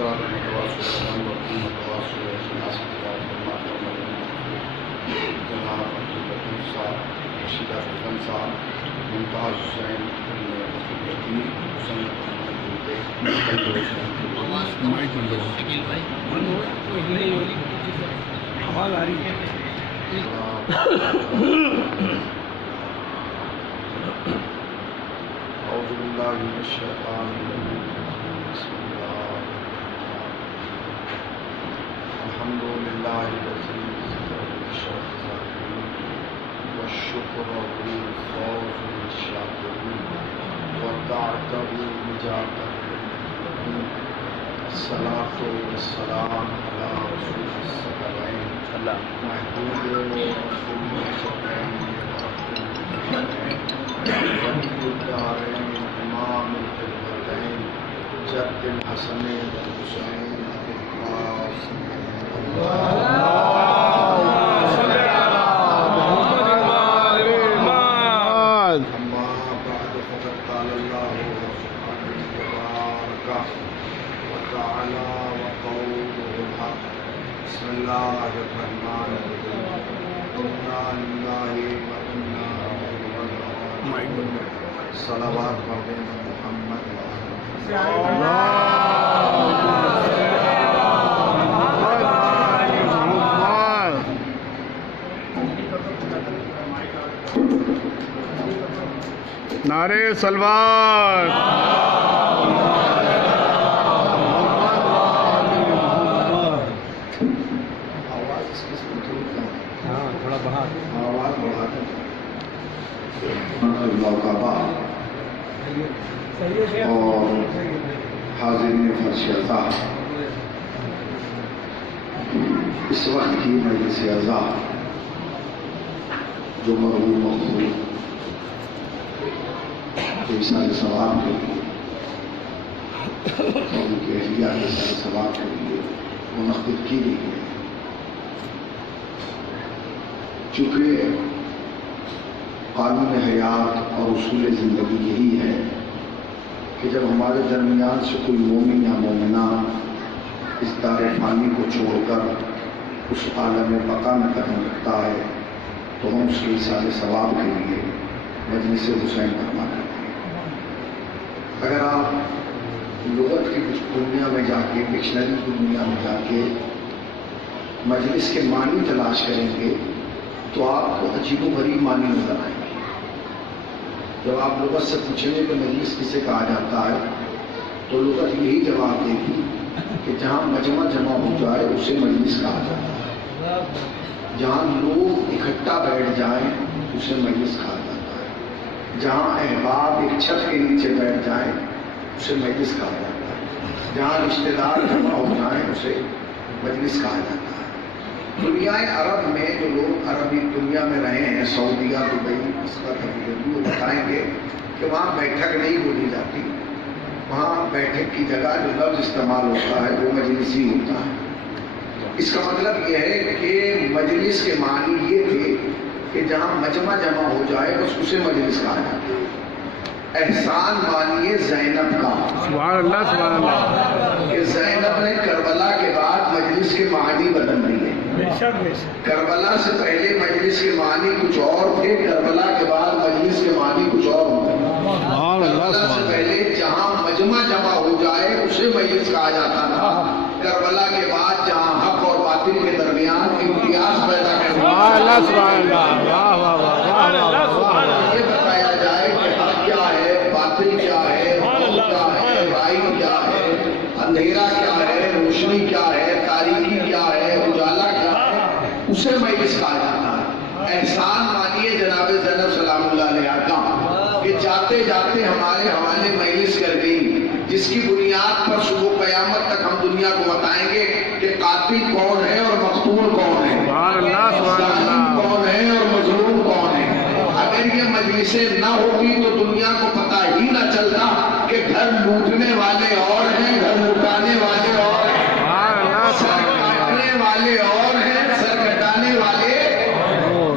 صراط المتواصل والمتواصل والناصر جناب عبداللطیف صاحب، رشید افضل صاحب، ممتاز حسین آواز آ رہی ہے. اعوذ باللہ من الشیطان الرجیم. بسم اللہ الحمد للہ الذی ذکر الشرف ذاکرین والشکر الفوز للشاکرین والدعوة بجاة الصلاة والسلام علی رسول الثقلین محبوب رسول الثقلین الدارین امام القبلتین جد الحسن والحسین القاسم. اما بعد فقد قال اللہ سبحانہ تبارک وتعالی وقوله الحق. بسم اللہ الرحمن الرحیم. انا للہ وانا الیہ راجعون. صلوات پڑھیں محمد نعرے سلوات. آواز اس کی تھوڑا بڑھا آواز بڑھا کر موقع اور حاضرین فرش عزا، اس وقت کی مجلس عزا جو مرحوم مقبول ایسال ثواب کے لیے اور ان کے اہلیہ ایسال ثواب کے لیے منعقد کی گئی ہے. چونکہ قانون حیات اور اصول زندگی یہی ہے کہ جب ہمارے درمیان سے کوئی مومن یا مومنہ اس دار فانی کو چھوڑ کر اس عالم بقا میں قدم رکھتا ہے تو ہم اس کے ایصال ثواب کے لیے مجلس حسین برپا کرتے ہیں. اگر آپ لغت کی کچھ دنیا میں جا کے ڈکشنری کی دنیا میں جا کے مجلس کے معنی تلاش کریں گے تو آپ کو عجیب و غریب معنی نظر آئیں گے. جب آپ لغت سے پوچھیں گے کہ مجلس کسے کہا جاتا ہے تو لغت یہی جواب دے گی کہ جہاں مجمع جمع ہو جائے اسے مجلس کہا جاتا ہے. جہاں لوگ اکٹھا بیٹھ جائیں اسے مجلس کہا جاتا ہے. جہاں احباب ایک چھت کے نیچے بیٹھ جائیں اسے مجلس کہا جاتا ہے. جہاں رشتہ دار جمع ہو جائیں اسے مجلس کہا جاتا ہے. دنیا عرب میں جو لوگ عربی دنیا میں رہے ہیں، سعودیہ، دبئی، مسقط، ابوظبی، وہ بتائیں گے کہ وہاں بیٹھک نہیں بولی جاتی. وہاں بیٹھک کی جگہ جو لفظ استعمال ہوتا ہے وہ مجلس ہی ہوتا ہے. اس کا مطلب یہ ہے کہ مجلس کے معنی یہ تھے کہ جہاں مجمع جمع ہو جائے بس اسے مجلس کہا جاتا ہے. احسان مانیے زینب کا، سبحان اللہ سبحان اللہ. کہ زینب نے کربلا کے بعد مجلس کے معنی بدل دیے. کربلا سے پہلے مجلس کے معنی کچھ اور تھے، کربلا کے بعد مجلس کے معنی کچھ اور ہوئے. کربلا سے پہلے جہاں مجمع جمع ہو جائے اسے مجلس کہا جاتا تھا. کربلا کے بعد جہاں حق اور باطل کے درمیان امتیاز پیدا کر یہ بتایا جائے کہ حق کیا ہے، باطل کیا ہے، کیا ہے، رائی کیا ہے، اندھیرا کیا ہے، روشنی کیا ہے، تاریکی کیا ہے، اجالا کیا ہے، اسے مجلس کہا جاتا ہے. احسان مانیے جناب زینب سلام اللہ علیہ کا کہ جاتے جاتے ہمارے حوالے مجلس کر گئی جس کی بنیاد پر صبح قیامت تک ہم دنیا کو بتائیں گے کہ قاتل کون ہے اور مقتول کون ہے، ظالم کون ہے اور مظلوم کون ہے. اگر یہ مجلسیں نہ ہوتی تو دنیا کو پتہ ہی نہ چلتا کہ گھر لوٹنے والے اور ہیں، گھر لٹانے والے اور ہیں، سر کاٹنے والے اور ہیں، سر کٹانے والے.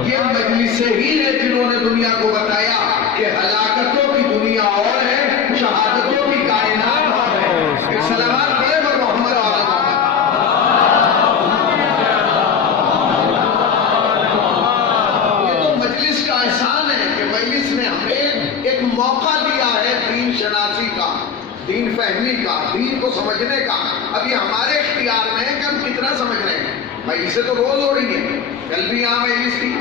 یہ مجلسیں ہی ہیں جنہوں نے دنیا کو بتایا کہ ہلاکتوں کی دنیا اور ہے، شہادتوں کی کائنات اور ہے. ایک صلوات پڑھیں پر محمد دین شناسی کا، دین فہمی کا، دین کو سمجھنے کا اب یہ ہمارے اختیار میں ہے کہ ہم کتنا سمجھ رہے ہیں۔ مجلسیں تو روز ہو رہی ہیں، کل بھی یہاں مجلس تھی،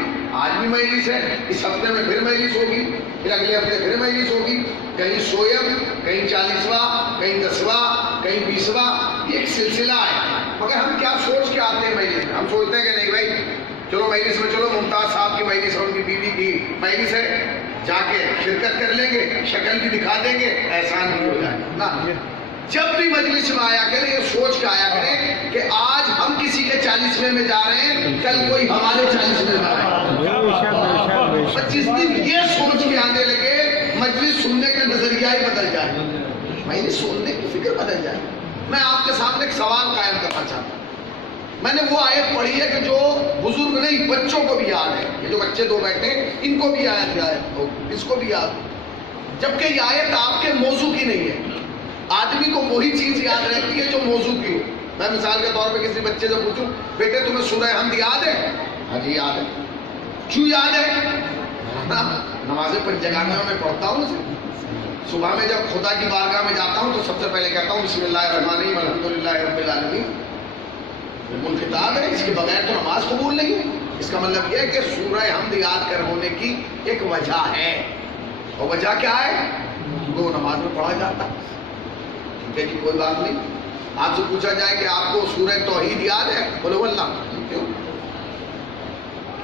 آج بھی مجلس ہے، اس ہفتے میں پھر مجلس ہوگی، پھر اگلے ہفتے پھر مجلس ہوگی، کہیں سویم، کہیں 40واں، کہیں 10واں، کہیں 20واں، یہ ایک سلسلہ ہے۔ مگر ہم کیا سوچ کے آتے ہیں مجلس میں؟ ہم سوچتے ہیں کہ نہیں بھائی چلو مجلس میں، چلو ممتاز صاحب کی مجلس اور ان کی بیوی کی مجلس ہے، جا کے شرکت کر لیں گے، شکل بھی دکھا دیں گے، احسان بھی ہو جائے گا نا۔ جب بھی مجلس میں آیا کریں یہ سوچ کے آیا کریں کہ آج ہم کسی کے 40ویں میں جا رہے ہیں، کل کوئی ہمارے 40ویں میں جا رہا ہے۔ جس دن یہ سوچ کے آنے لگے مجلس سننے کا نظریہ ہی بدل جائے، مجلس سننے کی فکر بدل جائے۔ میں آپ کے سامنے ایک سوال قائم کرنا چاہتا ہوں۔ میں نے وہ آیت پڑھی ہے کہ جو بزرگ نہیں بچوں کو بھی یاد ہے، یہ جو بچے دو بیٹھے ہیں ان کو بھی یاد ہو، اس کو بھی یاد ہو، جبکہ یہ آیت آپ کے موضوع کی نہیں ہے۔ آدمی کو وہی چیز یاد رہتی ہے جو موضوع کی ہو۔ میں مثال کے طور پہ کسی بچے سے پوچھوں بیٹے تمہیں سورہ حمد یاد ہے؟ ہاں جی یاد ہے۔ کیوں یاد ہے؟ نماز پنجگانہ میں پڑھتا ہوں اسے، صبح میں جب خدا کی بارگاہ میں جاتا ہوں تو سب سے پہلے کہتا ہوں بسم اللہ الرحمن الرحیم الحمدللہ رب العالمین۔ کتاب ہے، اس کے بغیر تو نماز قبول نہیں ہے۔ اس کا مطلب یہ ہے کہ سورہ حمد یاد کر ہونے کی ایک وجہ ہے، اور وجہ کیا ہے؟ وہ نماز میں پڑھا جاتا ہے۔ ٹھیک ہے کہ کوئی بات نہیں۔ آپ سے پوچھا جائے کہ آپ کو سورہ توحید یاد ہے؟ بولے واللہ۔ کیوں؟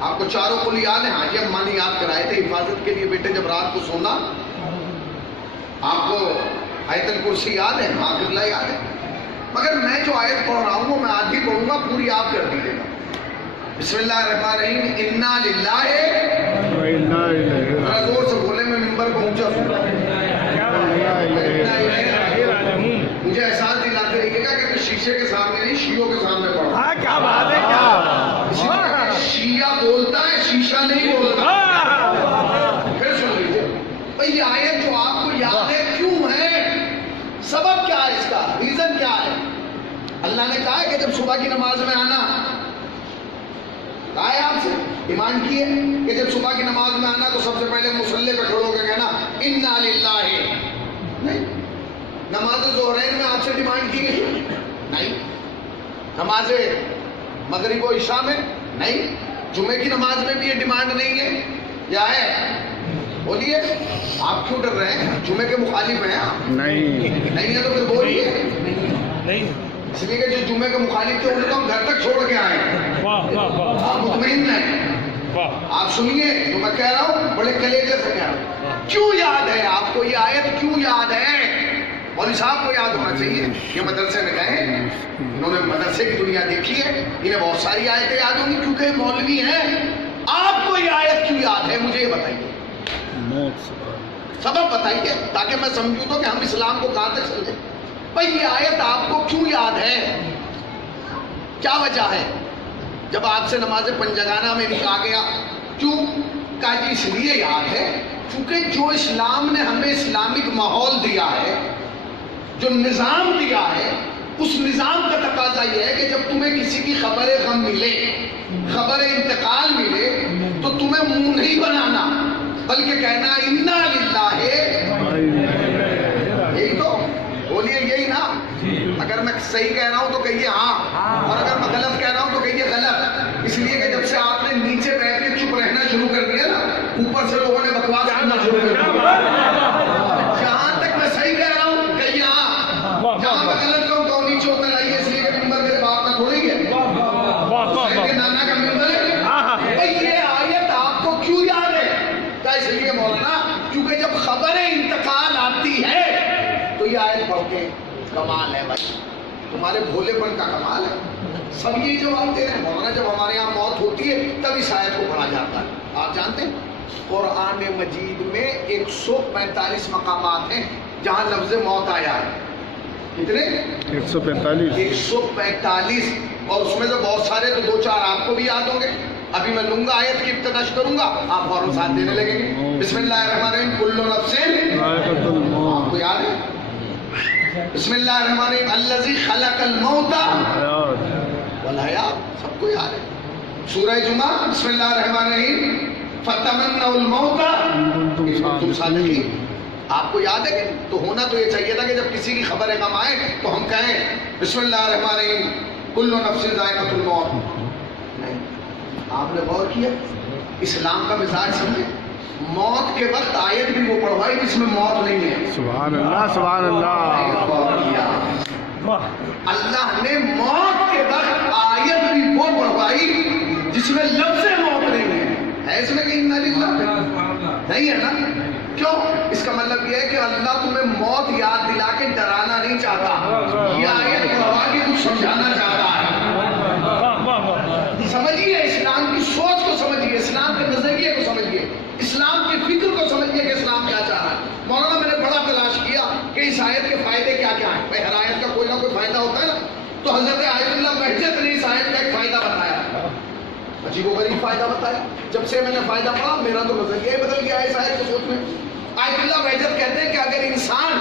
آپ کو چاروں قل یاد ہے؟ ہاں جی ہم ماں نے یاد کرائے تھے حفاظت کے لیے بیٹے جب رات کو سونا۔ آپ کو آیت الکرسی یاد ہے؟ ہاں قبلہ یاد ہے۔ مگر میں جو آیت پڑھ رہا ہوں وہ میں آدھی پڑھوں گا، پوری آپ کر دیجیے گا۔ بسم اللہ الرحمن الرحیم انا للہ و انا الیہ، ذرا زور سے بولے میں ممبر کو اونچا سن رہا ہوں۔ مجھے احساس دلاتے رہیے گا کہ شیشے کے سامنے نہیں شیعوں کے سامنے پڑھا۔ ہاں کیا بات ہے، کیا شیعہ بولتا ہے شیشہ نہیں بولتا۔ پھر سن لیجیے بھئی یہ آیت جو آپ کو یاد ہے کیوں ہے، سبب کیا ہے، اس کا ریزن کیا ہے؟ اللہ نے کہا ہے کہ جب صبح کی نماز میں آنا، کہا ہے آپ سے، ایمان کیے کہ جب صبح کی نماز میں آنا تو سب سے پہلے مصلی پہ کھڑو کے کہنا انا للہ۔ نہیں، نماز ظہرین میں آپ سے ڈیمانڈ کی گئی؟ نہیں۔ نماز مغرب و عشاء میں؟ نہیں۔ جمعے کی نماز میں بھی یہ ڈیمانڈ نہیں ہے یا ہے؟ بولیے، آپ کیوں ڈر رہے ہیں؟ جمعے کے مخالف ہیں آپ؟ نہیں ہے تو پھر بولیے۔ نہیں، اس لیے کہ جو جمعے کے مخالف تھے انہیں تو ہم گھر تک چھوڑ کے آئے ہیں۔ آپ مطمئن ہیں؟ آپ سنیے جو میں کہہ رہا ہوں بڑے کلیجے سے کہہ رہا ہوں۔ کیوں یاد ہے آپ کو یہ آیت؟ کیوں یاد ہے؟ مولوی صاحب کو یاد ہونا چاہیے، یہ مدرسے میں گئے ہیں، انہوں نے مدرسے کی دنیا دیکھی ہے، انہیں بہت ساری آیتیں یاد ہوں گی کیونکہ مولوی ہیں۔ آپ کو یہ آیت کیوں یاد ہے مجھے یہ بتائیے، سبب بتائیے تاکہ میں سمجھوں تو کہ ہم اسلام کو کہاں تک سمجھیں۔ بھئی یہ آیت آپ کو کیوں یاد ہے، کیا وجہ ہے؟ جب آپ سے نماز پنجگانہ میں نہیں کہا گیا، کیوں کہا جی اس لیے یاد ہے کیونکہ جو اسلام نے ہمیں اسلامک ماحول دیا ہے، جو نظام دیا ہے، اس نظام کا تقاضا یہ ہے کہ جب تمہیں کسی کی خبر غم ملے، خبر انتقال ملے تو تمہیں منہ نہیں بنانا بلکہ کہنا انا للہ ہے۔ یہی تو بولیے، یہی نا؟ اگر میں صحیح کہہ رہا ہوں تو کہیے ہاں، اور اگر میں غلط کہہ رہا ہوں تو کہیے غلط۔ اس لیے کہ جب سے آپ نے نیچے بیٹھ کے چپ رہنا شروع کر دیا نا، اوپر سے لوگوں نے بکواس کرنا شروع کر دیا۔ جہاں تک میں صحیح کہہ رہا ہوں کہیے ہاں، جہاں میں غلط کہوں تو نیچے اتر آئیے، اس لیے کہ ممبر میرے باپ کا تھوڑی ہے، نانا کا ممبر ہے۔ بھئی یہ آیت آپ کو کیوں یاد ہے؟ کیا اس لیے مولانا کیونکہ جب خبر انتقال آتی ہے تو یہ آیت پڑھتے ہیں۔ کمال ہے بھائی، تمہارے بھولے پن کا کمال ہے۔ سب یہی جواب دے رہے ہیں مولانا جب ہمارے یہاں موت ہوتی ہے تب اس آیت کو پڑھا جاتا ہے۔ آپ جانتے ہیں قرآن مجید میں 145 مقامات ہیں جہاں لفظ موت آیا ہے۔ کتنے؟ 145، اور اس میں سے بہت سارے تو 2-4 آپ کو بھی یاد ہوں گے۔ ابھی میں لوں گا آیت کی ابتدا کروں گا، آپ فوراً ساتھ دینے لگیں گے۔ بسم اللہ الرحمن الرحیم کل نفس، آپ کو یاد ہے؟ بسم اللہ الرحمن الرحیم الذی خلق الموت والحیات، سب کو یاد ہے۔ سورہ جمعہ بسم اللہ الرحمن الرحیم فتمنوا الموت ان کنتم صادقین، آپ کو یاد ہے کہ تو ہونا تو یہ چاہیے تھا کہ جب کسی کی خبر غم آئے تو ہم کہیں بسم اللہ الرحمن الرحیم کل نفس ذائقۃ الموت. نہیں، آپ نے غور کیا اسلام کا مزاج سمجھے. موت کے وقت آیت بھی وہ پڑھوائی جس میں موت نہیں ہے. سبحان اللہ سبحان اللہ. غور کیا اللہ نے موت کے وقت آیت بھی وہ پڑھوائی جس میں لفظ موت نہیں ہے اس میں کہ انا للہ نہیں ہے نا. کیوں؟ اس کا مطلب یہ ہے کہ اللہ تمہیں موت یاد دلا کے ڈرانا نہیں چاہتا. یہ آیت پڑھوا کے کچھ سمجھانا چاہتا ہے. سمجھیے اسلام کی سوچ کو سمجھیے, اسلام کے نظریے کو سمجھیے, اسلام کی فکر کو سمجھیے کہ اسلام کیا چاہ رہا ہے. مولانا میں نے بڑا تلاش کیا کہ اس آیت کے فائدے کیا کیا ہیں. بھائی ہر آیت کا کوئی نہ کوئی فائدہ ہوتا ہے نا. تو حضرت آیت اللہ بہجت نے اس آیت کا ایک فائدہ بتایا, عجیب و غریب فائدہ بتایا. جب سے میں نے فائدہ پڑھا میرا تو نظریہ ہی بدل گیا ہے اس آیت کو سوچ میں. آیت اللہ بہجت کہتے ہیں کہ اگر انسان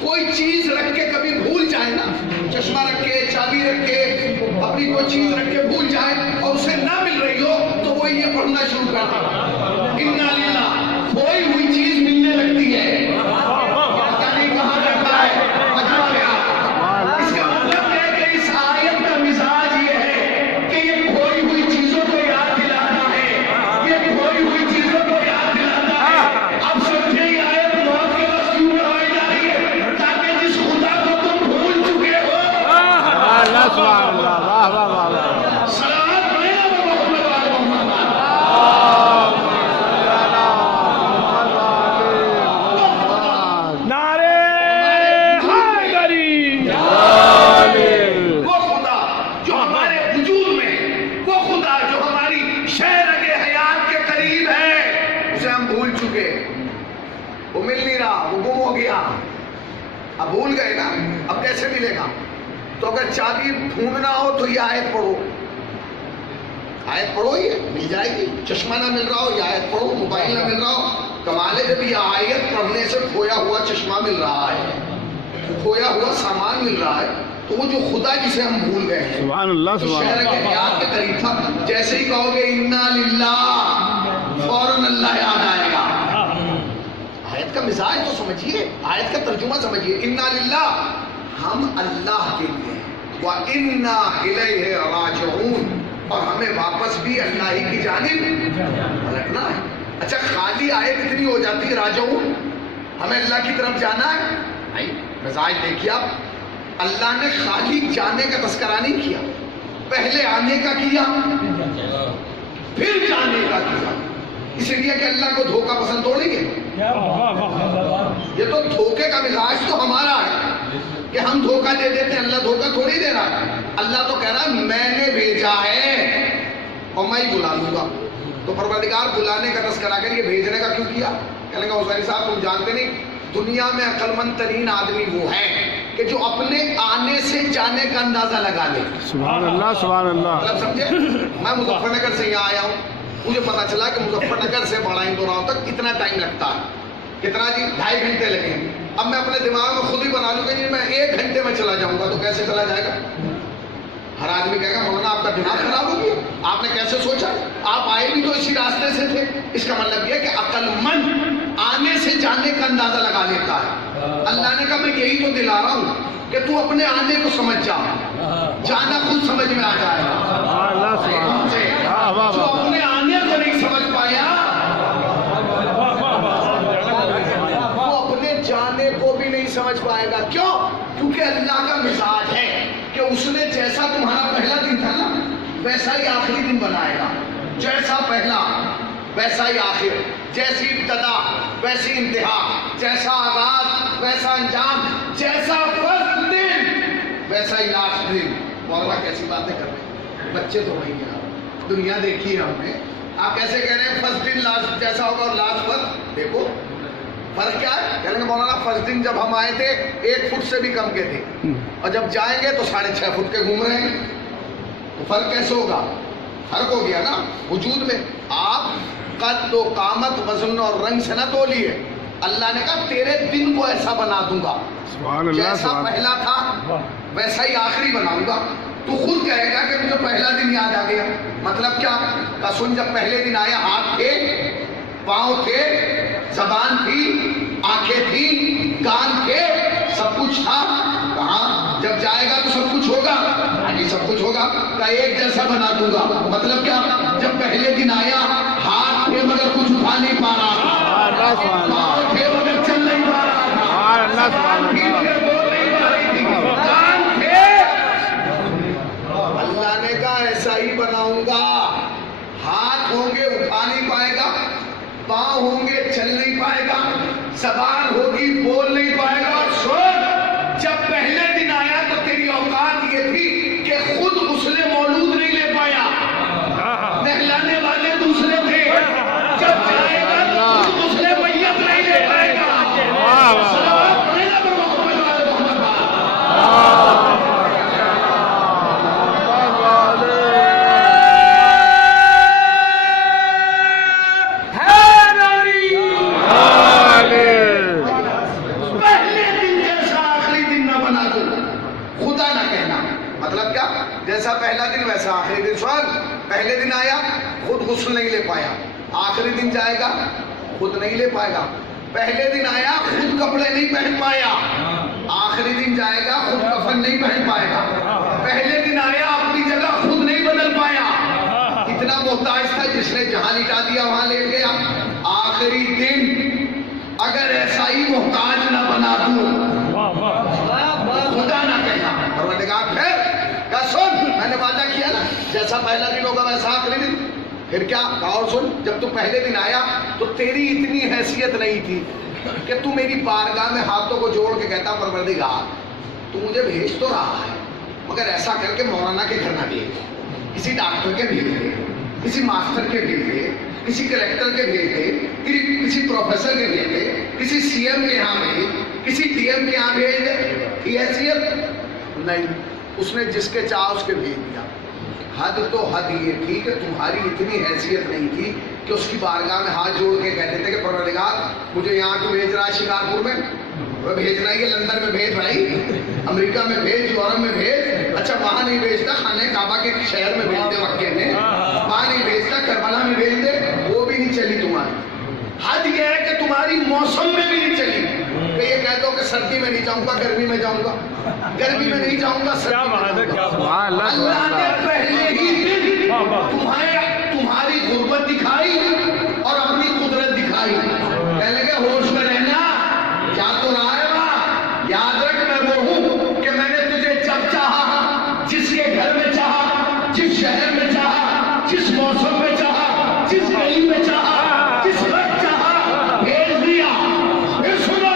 کوئی چیز رکھ کے کبھی بھول جائے نا, چشمہ رکھ کے, چابی رکھ کے, اپنی کوئی چیز رکھ کے بھول جائے اور اسے نہ مل رہی ہو تو وہ یہ پڑھنا شروع کر دے انا للہ. کوئی ہوئی چیز ملنے لگتی ہے, یعنی کہاں رکھا ہے اجما گیا. اس کا مطلب ہے کہ اس آیت کا مزاج یہ ہے کہ یہ کھوئی ہوئی چیزوں کو یاد دلاتا ہے, یہ کھوئی ہوئی چیزوں کو یاد دلاتا ہے. اب سمجھے یہ آیت موت کے وقت کیوں پڑھائی جا رہی ہے, تاکہ جس خدا کو تم بھول چکے ہو. اللہ سبحان اللہ. واہ واہ واہ واہ. صلوات پڑھیں نا محمد وعلی محمد. نعرے حیدری. وہ خدا جو ہمارے وجود میں, وہ خدا جو ہماری شہرگ حیات کے قریب ہے, اسے ہم بھول چکے. وہ مل نہیں رہا, وہ گم ہو گیا. اب بھول گئے نا, اب کیسے ملے گا؟ تو اگر چابی ڈھونڈنا ہو تو یہ آیت پڑھو, آیت پڑھو, یہ مل جائے گی. چشمہ نہ مل رہا ہو یہ آیت پڑھو, موبائل نہ مل رہا ہو. کمال ہے جب یہ آیت پڑھنے سے کھویا ہوا چشمہ مل رہا ہے, کھویا ہوا سامان مل رہا ہے, تو وہ جو خدا جسے ہم بھول گئے ہیں سبحان اللہ سبحان شہر کے اللہ. حیات کے قریب تھا, جیسے ہی کہو گے انا للہ فوراً اللہ یاد آئے گا. آیت کا مزاج تو سمجھیے, آیت کا ترجمہ سمجھیے. انا للہ ہم اللہ کے لیے وَإِنَّا إِلَيْهِ رَاجِعُونَ, اور ہمیں واپس بھی اللہ ہی کی جانب پلٹنا ہے. اچھا خالی آیت اتنی ہو جاتی ہے راجعون, ہمیں اللہ کی طرف جانا ہے. نہیں, مزاج دیکھیے آپ, اللہ نے خالی جانے کا تذکرہ نہیں کیا, پہلے آنے کا کیا پھر جانے کا کیا. اس لیے کہ اللہ کو دھوکہ پسند توڑیں گے. یہ تو دھوکے کا مزاج تو ہمارا ہے کہ ہم دھوکہ دے دیتے ہیں, اللہ دھوکہ تھوڑی دے رہا ہے. اللہ تو کہہ رہا ہے میں نے بھیجا ہے اور میں ہی بلا لوں گا. تو پروردگار بلانے کا تذکرہ کر یہ بھیجنے کا کیوں کیا؟ کہنے کا حسین صاحب تم جانتے نہیں, دنیا میں عقل مند ترین آدمی وہ ہے کہ جو اپنے آنے سے جانے کا اندازہ لگا لے. سبحان اللہ سبحان اللہ. مطلب سمجھے, میں مظفر نگر سے یہاں آیا ہوں, مجھے پتا چلا کہ مظفر نگر سے بڑا اندوراؤ تک اتنا ٹائم لگتا ہے. کتنا جی؟ 2.5 گھنٹے لگے. اب میں اپنے دماغ میں خود ہی بنا لوں گا جی میں 1 گھنٹے میں چلا جاؤں گا, تو کیسے چلا جائے گا؟ ہر آدمی کہے گا مولانا آپ کا دماغ خراب ہو گیا, آپ نے کیسے سوچا؟ آپ آئے بھی تو اسی راستے سے تھے. اس کا مطلب یہ کہ عقل مند آنے سے جانے کا اندازہ لگا لیتا ہے. اللہ نے کہا میں یہی تو دلا رہا ہوں کہ تو اپنے آنے کو سمجھ جا, جانا خود سمجھ میں آ جائے گا. سبحان اللہ سبحان اللہ. جو اپنے آنے کو نہیں سمجھ پایا وہ اپنے جانے کو بھی نہیں سمجھ پائے گا. کیوں؟ کیونکہ اللہ کا مزاج ہے کہ اس نے جیسا تمہارا پہلا دن تھا نا ویسا ہی آخری دن بنائے گا. جیسا پہلا ویسا ہی آخر, جیسی ابتدا ویسی انتہا, جیسا آغاز ویسا انجام, جیسا فرسٹ دن ویسا ہی لاسٹ دن. مولانا کیسی باتیں کر رہے ہیں, بچے تو نہیں ہیں, دنیا دیکھی ہے ہم نے. آپ کیسے کہہ رہے ہیں فرسٹ دن لاسٹ جیسا ہوگا اور لاسٹ فرسٹ؟ دیکھو فرق کیا ہے. کہنے کہ مولانا فرسٹ دن جب ہم آئے تھے 1 فٹ سے بھی کم کے تھے, اور جب جائیں گے تو 6.5 فٹ کے گھوم رہے ہیں. تو فرق کیسے ہوگا؟ فرق ہو گیا نا وجود میں. آپ قد و قامت وزن اور رنگ سے نہ تولیے. اللہ نے کہا تیرے دن کو ایسا بنا دوں گا, جیسا پہلا تھا ویسا ہی آخری بناؤں گا. تو خود کہے گا کہ مجھے پہلا دن یاد آ گیا. مطلب کیا؟ سن, جب پہلے دن آیا ہاتھ تھے, پاؤں تھے, زبان تھی, آنکھیں تھیں، کان تھے، سب کچھ تھا. کہاں جب جائے گا تو سب کچھ ہوگا. آگے سب کچھ ہوگا. کہا ایک جیسا بنا دوں گا. مطلب کیا؟ جب پہلے دن آیا ہاتھ تھے مگر کچھ اٹھا نہیں پا رہا تھا، پاؤں تھے مگر چل نہیں پا رہا تھا، زبان تھی مگر بول نہیں پا رہی تھی، کان تھے. اللہ نے کہا ایسا ہی بناؤں گا. ہاتھ ہوں گے اٹھا نہیں پائے گا، پاؤں ہوں گے چل نہیں پائے گا، زبان ہوگی بول نہیں پائے گا. اور سن، جب پہلے دن آیا تو تیری اوقات یہ تھی کہ خود غسل مولود نہیں لے پایا، نہلانے والے دوسرے تھے. جب جائے گا تو خود غسل میت نہیں لے پائے گا. صلوات پڑھے گا پر محمد والے محمد جیسا پہلا دن ویسا آخری دن. سوال، پہلے دن آیا خود غسل نہیں لے پایا، آخری دن جائے گا خود نہیں لے پائے گا. پہلے دن آیا خود کپڑے نہیں پہن پایا، آخری دن جائے گا خود کفن نہیں پہن پائے گا. پہلے دن آیا اپنی جگہ خود نہیں بدل پایا، اتنا محتاج تھا جس نے جہاں لٹا دیا وہاں لے گیا. آخری دن اگر ایسا ہی محتاج نہ بنا دوں، خدا نہ کہنا پروردگار. پھر سن، میں نے وعدہ کیا نا جیسا پہلا دن ہوگا ویسا آخری دن. پھر کیا کہا؟ اور سن، جب تو پہلے دن آیا تو تیری اتنی حیثیت نہیں تھی کہ تو میری بارگاہ میں ہاتھوں کو جوڑ کے کہتا پروردگار تو مجھے بھیج تو رہا ہے مگر ایسا کر کے مولانا کے گھر نہ بھیج، کسی ڈاکٹر کے بھیج دے، کسی ماسٹر کے بھیج دے، کسی کلیکٹر کے بھیج دے، کسی پروفیسر کے بھیج دے، کسی سی ایم کے یہاں بھیج، کسی ڈی ایم کے یہاں بھیج دے. یہ حیثیت نہیں. اس نے جس کے چاہ اس کے بھیج دیا. حد تو حد یہ تھی کہ تمہاری اتنی حیثیت نہیں تھی کہ اس کی بارگاہ میں ہاتھ جوڑ کے کہتے تھے کہ پروردگار مجھے یہاں تو بھیج رہا ہے شکارپور میں، وہ بھیجنا ہی ہے لندن میں بھیج بھائی، امریکہ میں بھیج، یورپ میں بھیج. اچھا وہاں نہیں بھیجتا، خانہ کعبہ کے شہر میں بھیج دے، مکے میں. وہاں نہیں بھیجتا، کربلا میں بھیج دے. وہ بھی نہیں چلی تمہاری. حد یہ ہے کہ تمہاری موسم میں بھی نہیں چلی کہ یہ کہہ دو کہ سردی میں نہیں جاؤں گا گرمی میں جاؤں گا، گرمی میں نہیں جاؤں گا سردی میں جاؤں گا. اللہ نے پہلے ہی دن تمہاری غربت دکھائی اور اپنی قدرت دکھائی. کہنے لگے ہوش میں رہنا، کیا تو رہا ہے وہاں، یاد رکھ میں وہ ہوں کہ میں نے تجھے جب چاہا، جس کے گھر میں چاہا، جس شہر میں چاہا، جس موسم میں چاہا، جس گلی میں چاہا، جس وقت چاہا بھیج دیا. پھر سنو،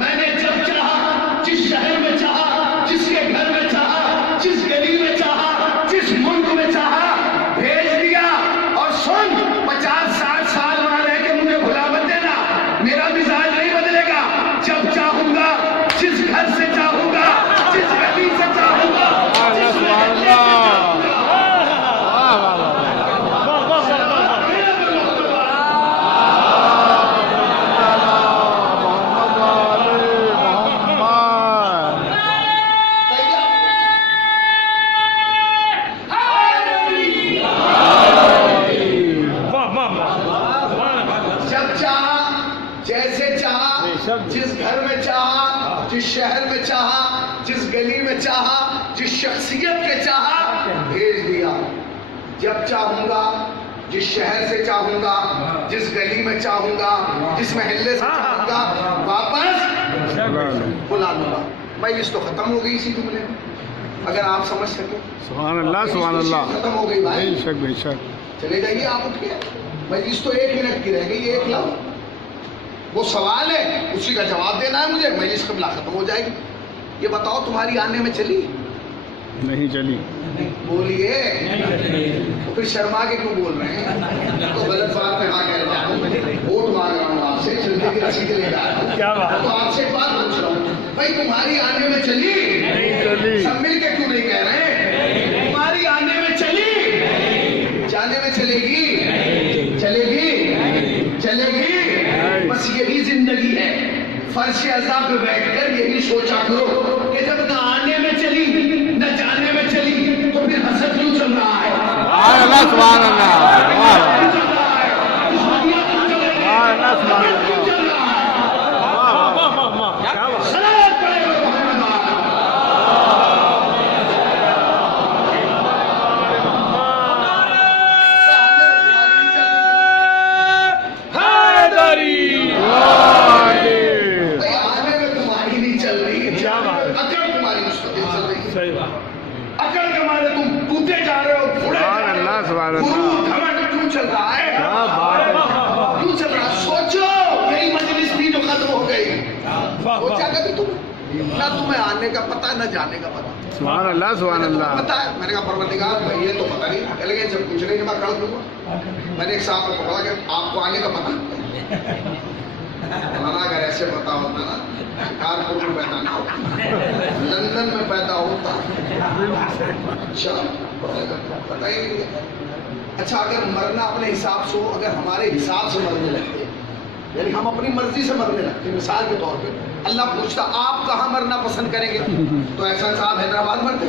میں نے جب چاہا، جس شہر میں چاہا، جس کے گھر میں چاہا، جس گلی میں چاہا، جس ملک میں چاہا بھیج دیا. اور سن، 50-60 سال وہاں رہ کے مجھے بھلا مت دینا، میرا مزاج نہیں بدلے گا. جب چاہوں گا، جس گھر سے چاہوں گا، جس گلی سے چاہوں گا، جس محلے سے چاہوں گا. جس گھر میں چاہا، جس شہر میں چاہا، جس گلی میں چاہا، جس شخصیت کے چاہا بھیج دیا. جب چاہوں گا، جس شہر سے چاہوں گا، جس گلی میں چاہوں گا، جس محلے سے چاہوں گا واپس بلا لوں گا. مجلس تو ختم ہو گئی اسی جملے میں، اگر آپ سمجھ سکیں. سبحان اللہ، سبحان اللہ. ختم ہو گئی بھائی. بے شک بے شک. چلے جائیے آپ اٹھ کے. مجلس تو 1 منٹ کی رہ گئی، 1 لفظ وہ سوال ہے اسی کا جواب دینا ہے مجھے. مجلس قبلہ ختم ہو جائے گی. یہ بتاؤ تمہاری آنے میں چلی نہیں چلی؟ بولیے. تو پھر شرما کے کیوں بول رہے ہیں؟ تو غلط بات میں ہاں کہہ رہا ہوں، ووٹ مانگ رہا ہوں آپ سے، چلتے کی رسید لے رہا ہوں. تو آپ سے ایک بات پوچھ رہا ہوں بھائی، تمہاری آنے میں چلی نہیں چلی؟ سب مل کے کیوں نہیں کہہ رہے؟ تمہاری آنے میں چلی، جانے میں چلے گی، چلے گی، چلے گی. بس یہی زندگی ہے. فرش عزا پہ بیٹھ کر یہی سوچا کرو کہ جب نہ آنے میں چلی نہ جانے میں چلی تو پھر حسد کیوں چل رہا ہے؟ سبحان اللہ، سبحان اللہ. کیوں چل رہا ہے؟ صحیح بات. عقل کے مارے تم ٹوٹے جا رہے ہو، بڑھے جا رہے ہو، سبحان اللہ. غرور گھمنڈ کیوں چل رہا ہے؟ کیا بات ہے. کیوں چل رہا ہے؟ سوچو، یہی مجلس تھی جو ختم ہو گئی. سوچا کبھی تم؟ نہ تمہیں آنے کا پتہ نہ جانے کا پتہ. سبحان اللہ سبحان اللہ. پتا ہے، میں نے کہا پروردگار بھائی یہ تو پتہ نہیں. کہ لگے جب پوچھ رہے کہ میں کر دوں گا. میں نے ایک صاحب کو پکڑا کہ آپ کو آنے کا پتہ مولانا اگر ایسے پتا ہوتا نا کارپور میں پیدا نہ ہوتا، لندن میں پیدا ہوتا. اچھا پتہ ہی نہیں. اچھا اگر مرنا اپنے حساب سے ہو، اگر ہمارے حساب سے مرنے لگتے یعنی ہم اپنی مرضی سے مرنے لگتے، مثال کے طور پہ اللہ پوچھتا آپ کہاں مرنا پسند کریں گے، تو ایسا صاحب حیدرآباد مرتے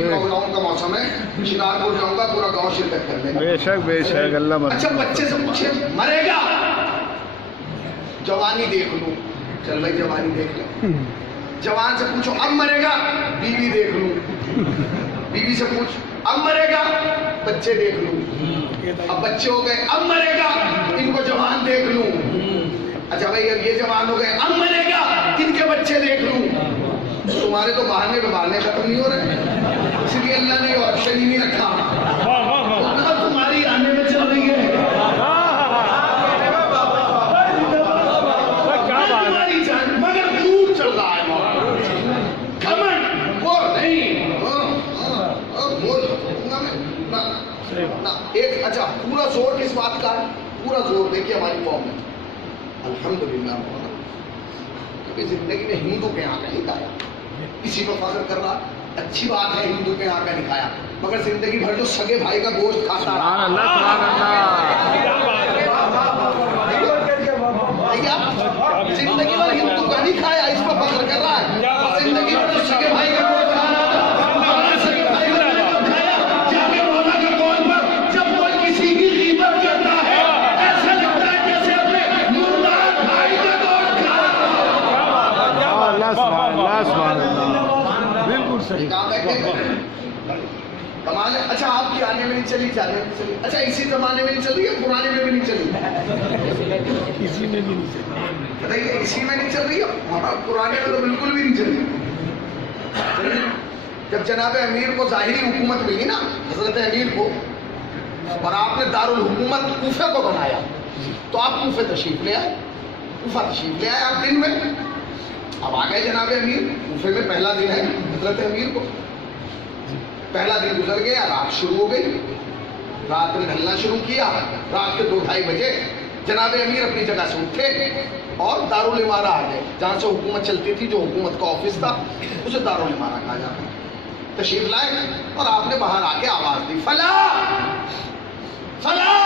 لاک ڈاؤن کا موسم ہے، شکارپور جاؤں گا، پورا گاؤں شرکت کر لیں گے. بے شک بے شک اللہ مرد. اچھا بچے سے پوچھے مرے گا، جوانی دیکھ لوں، چل بھائی جوانی دیکھ لیں. جوان سے پوچھو اب مرے گا، بیوی دیکھ لوں. بیوی سے پوچھ اب مرے گا، بچے دیکھ لوں. اب بچے ہو گئے اب مرے گا، ان کو جوان دیکھ لوں. اچھا بھائی اب یہ جوان ہو گئے اب مرے گا، ان کے بچے دیکھ لوں. تمہارے تو بہانے پہ بہانے ختم نہیں ہو رہے، اس لیے اللہ نے آپشن ہی نہیں رکھا. تمہاری آنے میں چل رہی ہے، مگر دور چل رہا ہے. گھمنڈ وہ نہیں. ایک اچھا پورا زور کس بات کا ہے؟ پورا زور دیکھیے ہماری قوم میں الحمدللہ کیونکہ زندگی میں ہندو کے یہاں کا نہیں کھایا، کسی کو فخر کر رہا اچھی بات ہے ہندو کے یہاں کا نہیں کھایا، مگر زندگی بھر جو سگے بھائی کا گوشت کھاتا سبحان اللہ زندگی بھر ہندو کا نہیں کھایا، اس پر فخر کر رہا ہے. زندگی بھر جو سگے بھائی کا گوشت کھا رہا تھا، بالکل صحیح. کمال ہے. اچھا آپ کی آنے میں نہیں چلی، جانے میں چلی. اچھا اسی زمانے میں نہیں چل رہی ہے، پرانے میں بھی نہیں چلی. کسی میں بھی نہیں چلی. بتائیے اسی میں نہیں چل رہی ہے، پرانے میں تو بالکل بھی نہیں چل رہی. جب جناب امیر کو ظاہری حکومت ملی نا، حضرت امیر کو، اور آپ نے دارالحکومت کوفہ کو بنایا، تو آپ کوفہ تشریف لے آئے. کوفہ تشریف لے آئے آپ دن میں. اب آ گئے جناب امیر کوفے میں، پہلا دن ہے حضرت امیر کو. پہلا دن گزر گیا، رات شروع ہو گئی. رات نے ڈھلنا شروع کیا. رات کے 2-2:30 بجے جناب امیر اپنی جگہ سے اٹھے اور دارالعمارہ آ گئے، جہاں سے حکومت چلتی تھی، جو حکومت کا آفس تھا اسے دارالعمارہ کہا جاتا ہے. تشریف لائے اور آپ نے باہر آ کے آواز دی فلاں فلاں.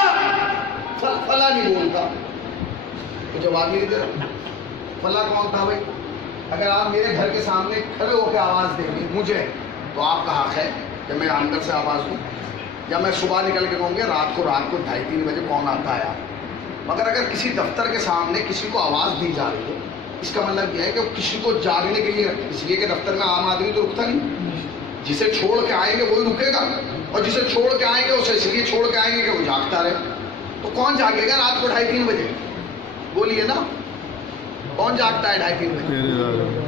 فلاں نہیں بولتا تو جواب نہیں دے رہا. فلاں کون تھا بھائی؟ اگر آپ میرے گھر کے سامنے کھڑے ہو کے آواز دیں گے مجھے، تو آپ کا حق ہے کہ میں اندر سے آواز دوں، یا میں صبح نکل کے کہوں گے رات کو 2:30-3 بجے کون آتا ہے. مگر اگر کسی دفتر کے سامنے کسی کو آواز دی جا رہی ہے، اس کا مطلب یہ ہے کہ کسی کو جاگنے کے لیے رکھتے، اس لیے کہ دفتر میں عام آدمی تو رکتا نہیں. جسے چھوڑ کے آئیں گے وہی رکے گا، اور جسے چھوڑ کے آئیں گے اسے اس لیے چھوڑ کے آئیں گے کہ وہ جاگتا رہے. تو کون جاگے گا رات کو 2:30-3 بجے؟ بولیے نا، کون جاگتا ہے 2:30-3 بجے؟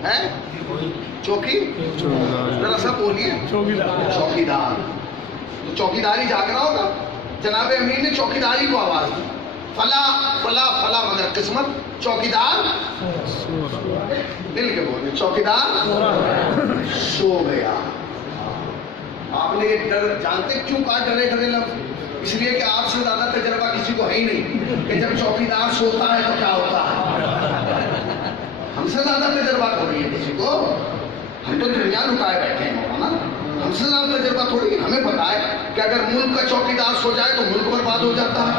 ہے چوکی؟ ذرا سا بولیے. چوکیدار. تو چوکیدار ہی جاگ رہا ہوگا. جناب امیر نے چوکیداری کو آواز دی فلاں فلاں فلاں، مگر قسمت چوکیدار مل کے بولے چوکیدار سو گیا. آپ نے یہ ڈر جانتے کیوں کہا ڈرے ڈرے لفظ؟ اس لیے کہ آپ سے زیادہ تجربہ کسی کو ہے ہی نہیں کہ جب چوکیدار سوتا ہے تو کیا ہوتا ہے. ہم سے زیادہ تجربہ تھوڑی ہے کسی کو، ہم تو دنیا لکائے بیٹھے ہیں مولانا. ہم سے زیادہ تجربہ تھوڑی ہے. ہمیں پتا ہے کہ اگر ملک کا چوکیدار سو جائے تو ملک برباد ہو جاتا ہے،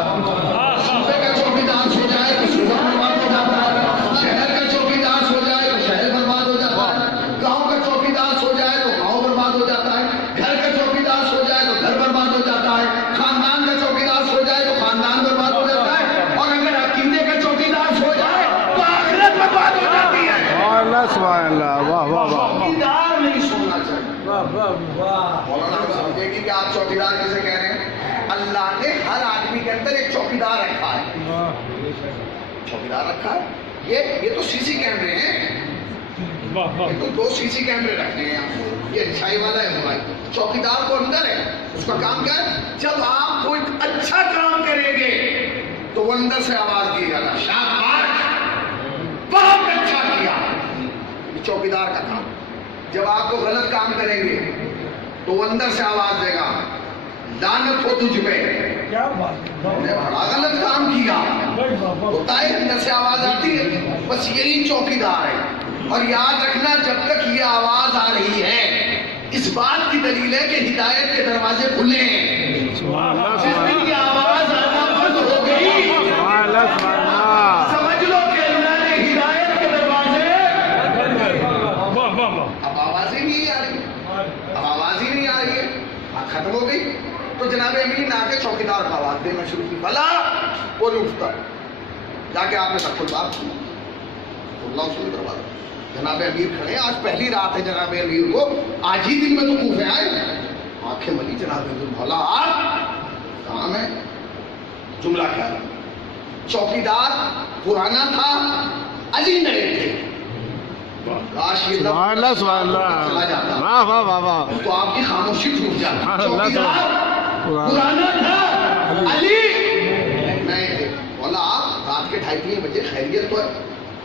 صوبے کا چوکیدار سو جائے تو صوبہ برباد ہو جاتا ہے، شہر کا چوکیدار سو جائے تو شہر برباد ہو جاتا ہے، گاؤں کا چوکیدار سو جائے تو گاؤں برباد ہو جاتا ہے، گھر کا چوکیدار سو جائے تو گھر برباد ہو جاتا ہے، خاندان کا چوکیدار سو جائے تو خاندان برباد ہو جاتا ہے، اور اگر عقیدے کا چوکیدار سو جائے تو آخرت برباد ہو جاتی ہے. سبحان اللہ. واہ واہ واہ. چوکیدار نہیں سننا چاہیے. مولانا ہم سمجھے گی کہ آپ چوکیدار کسے کہہ رہے ہیں؟ اللہ نے ہر آدمی کے اندر ایک چوکیدار رکھا ہے. چوکیدار رکھا ہے. یہ تو سی سی کیمرے ہیں. تو 2 CC کیمرے رکھنے ہیں آپ. یہ اچھائی والا ہے موبائل. چوکیدار کو اندر ہے, اس کا کام کیا ہے, جب آپ کوئی اچھا کام کریں گے تو وہ اندر سے آواز دیے گا, شاباش بہت اچھا کیا. یہ چوکیدار کا کام. جب آپ کو غلط کام کریں گے تو وہ اندر سے آواز دے گا, لعنت ہو تجھ پہ, بڑا غلط کام کیا. ہوتا ہے اندر سے آواز آتی ہے. بس یہی چوکیدار ہے. اور یاد رکھنا, جب تک یہ آواز آ رہی ہے اس بات کی دلیل ہے کہ ہدایت کے دروازے کھلے ہیں. جس دن یہ آواز آنا بند ہو گئی سمجھ لو کہ اللہ نے ہدایت کے دروازے, اب آواز ہی نہیں آ رہی, اب آواز ہی نہیں آ رہی ہے, ختم ہو گئی. تو جناب امیر نے آ کے چوکیدار کو آواز دینا شروع کی, بھلا وہ نہیں اٹھتا. جا کے آپ نے سب کو بات کی, اللہ سن دروازہ. جناب امیر کھڑے, آج پہلی رات ہے جناب امیر کو, آج ہی دن میں تو کوفے آئے. آنکھیں ملی جناب امیر, بھلا آپ کام ہے. جملہ کیا ہے, چوکیدار پرانا تھا, علی نئے تھے. کاش یہ چلا جاتا تو آپ کی خاموشی ٹوٹ جاتی. چوکیدار پرانا تھا, علی نئے تھے. مولا آپ رات کے 2:30-3 بجے خیریت تو ہے؟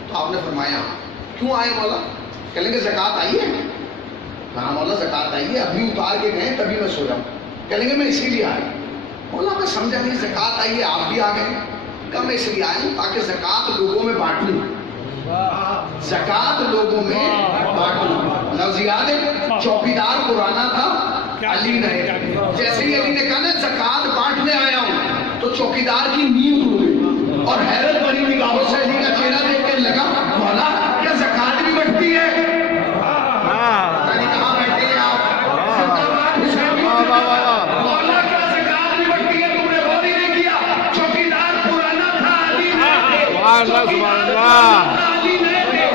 تو آپ نے فرمایا کیوں آئے مولا؟ کہیں گے زکوٰۃ آئی ہے. کہا مولا زکوٰۃ آئی ہے, ابھی اتار کے گئے تبھی میں سو جاؤں. کہیں گے میں اسی لیے آیا. مولا میں سمجھا نہیں, زکوٰۃ آئی ہے آپ بھی آ گئے. کہا میں اس لیے آیا ہوں تاکہ زکوٰۃ لوگوں میں بانٹوں, زکوٰۃ لوگوں میں بانٹوں. لفظ یاد ہے, چوکیدار پرانا تھا, علی نئے. جیسے ہی علی نے کہا نا زکوٰۃ بانٹنے آیا ہوں, تو چوکیدار کی نیند کھل گئی اور حیرت بھری نگاہوں سے علی کا چہرہ دیکھ کے لگا, مولا کیا زکوٰۃ بھی بٹتی ہے؟ کہاں بیٹھے ہیں آپ؟ مولا کیا زکوٰۃ بھی بٹتی ہے؟ تم نے غور ہی نہیں کیا. چوکیدار پرانا تھا, علی نئے تھے.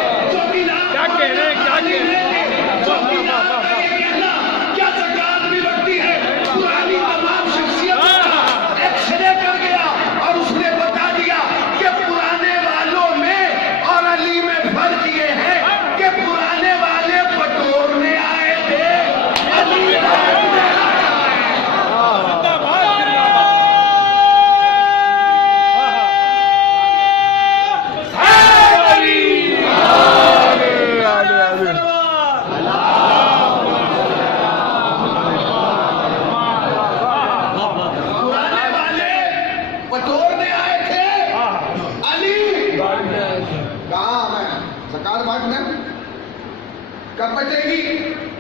کب بچے گی؟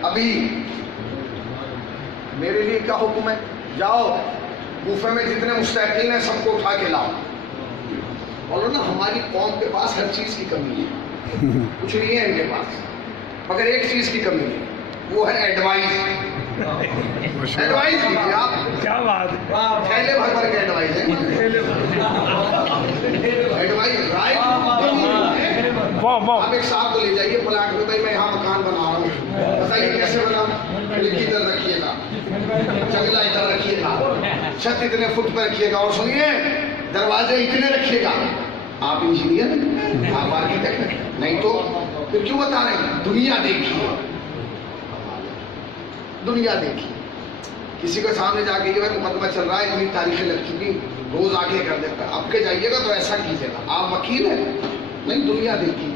ابھی. میرے لیے کیا حکم ہے, جاؤ کوفے میں جتنے مستحقین ہیں سب کو اٹھا کے لاؤ. بولو نا, ہماری قوم کے پاس ہر چیز کی کمی ہے, کچھ نہیں ہے ان کے پاس, مگر ایک چیز کی کمی ہے, وہ ہے ایڈوائز. ایڈوائز دیجیے آپ. کیا بات ہے, تھیلے بھر بھر کے ایڈوائز ہے. ایڈوائز رائے. آپ ایک صاحب کو لے جائیے پلاٹ میں, بھائی میں یہاں مکان بنا رہا ہوں, بتائیے کیسے بنا؟ کھڑکی ادھر رکھیے گا, جنگلہ ادھر رکھیے گا, چھت اتنے فٹ پہ رکھیے گا, اور سنیے دروازے اتنے رکھیے گا. آپ انجینئر, آپ آرکیٹیکٹ نہیں تو پھر کیوں بتا رہے ہیں؟ دنیا دیکھیے, دنیا دیکھیے. کسی کے سامنے جا کے یہ مقدمہ چل رہا ہے, اتنی تاریخیں لگ چکی, روز آ کے کر دیتا ہے, اب کے جائیے گا تو ایسا کیجیے گا. آپ وکیل ہیں نہیں, دنیا دیکھیے.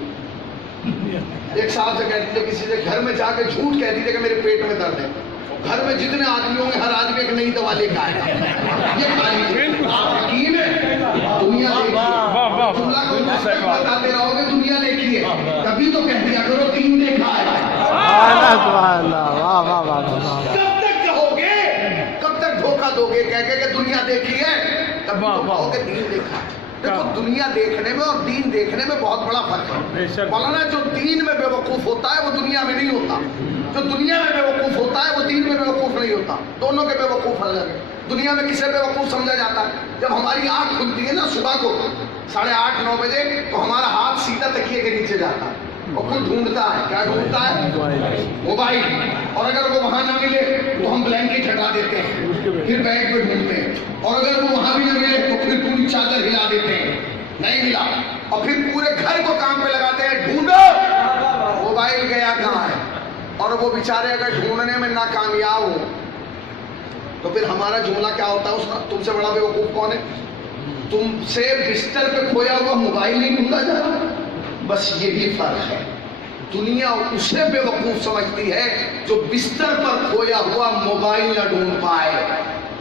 ایک صاحب سے کہہ دیجیے, کسی سے گھر میں جا کے جھوٹ کہہ دیجیے کہ میرے پیٹ میں درد ہے, گھر میں جتنے آدمی ہوں گے ہر آدمی ایک نئی دوا لے کے آئے گا. یہ خالی آپ وکیل ہیں, دنیا دیکھیے. جملہ کو بتاتے رہو گے دنیا دیکھیے, کبھی تو کہہ دیا کرو تین دیکھا ہے. کب تک کہو گے, کب تک دھوکہ دو گے کہہ کے کہ دنیا دیکھی ہے, کبھی تو کہو گے دین دیکھا ہے. دیکھو دنیا دیکھنے میں اور دین دیکھنے میں بہت بڑا فرق ہے. مولانا جو دین میں بے وقوف ہوتا ہے وہ دنیا میں نہیں ہوتا, جو دنیا میں بے وقوف ہوتا ہے وہ دین میں بے وقوف نہیں ہوتا. دونوں کے بے وقوف الگ ہیں. دنیا میں کسے بے وقوف سمجھا جاتا ہے؟ جب ہماری آنکھ کھلتی ہے نا صبح کو 8:30-9 بجے, تو ہمارا ہاتھ سیدھا تکیے کے نیچے جاتا ہے اور کچھ ڈھونڈتا ہے. کیا ڈھونڈتا ہے؟ موبائل. اور اگر وہ وہاں نہ ملے تو ہم بلینکٹ ہٹا دیتے ہیں, پھر بیگ پہ ڈھونڈتے ہیں, اور اگر وہ وہاں بھی نہ ملے تو پھر پوری چادر ہلا دیتے ہیں, نہیں ملا, اور پھر پورے گھر کو کام پہ لگاتے ہیں, ڈھونڈو. موبائل موبائل گیا کہاں ہے، اور وہ بیچارے اگر ڈھونڈنے میں ناکامیاب ہو تو پھر ہمارا جملہ کیا ہوتا ہے اس کا؟ تم سے بڑا بیوقوف کون ہے؟ تم سے بستر پہ کھویا ہوا موبائل نہیں ڈھونڈا جا رہا. بس یہی فرق ہے. دنیا اسے بیوقوف سمجھتی ہے جو بستر پر کھویا ہوا موبائل نہ ڈھونڈ پائے.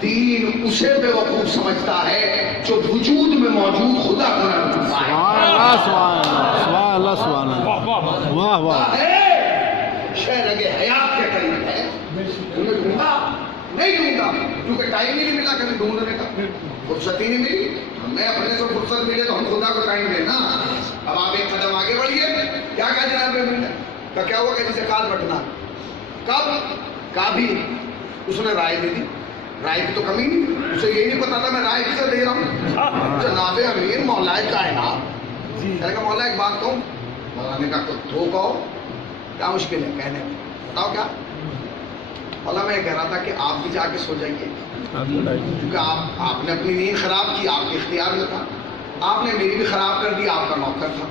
دین اسے بیوقوف سمجھتا ہے جو وجود میں موجود خدا کو نہ ڈھونڈ پائے. سبحان اللہ سبحان اللہ. واہ واہ. شہرگ حیات کے قریب ہے. تمہیں ڈھونڈا نہیں ڈھونڈا کیونکہ ٹائم ہی نہیں ملا کبھی ڈھونڈنے کا، فرصت ہی نہیں ملی. ہمیں اپنے سے فرصت ملے تو ہم خدا کو ٹائم دیں نا. اب آپ ایک قدم آگے بڑھیے. کیا کہا جناب کا کیا ہوا کہ جسے کال بٹنا کب کا بھی اس نے رائے دے دی. رائے کی تو کمی نہیں، اسے یہی نہیں پتا تھا میں رائے کسے دے رہا ہوں. جناب امیر مولا کائنات کہنے کا مولا ایک بات کہوں. مولا نے کہا تو کہو. کیا مشکل ہے کہنے میں، بتاؤ کیا. مولا میں یہ کہہ رہا تھا کہ آپ بھی جا کے سو جائیے کیونکہ آپ نے اپنی نیند خراب کی، آپ کے اختیار میں تھا. آپ نے میری بھی خراب کر دی، آپ کا نوکر تھا.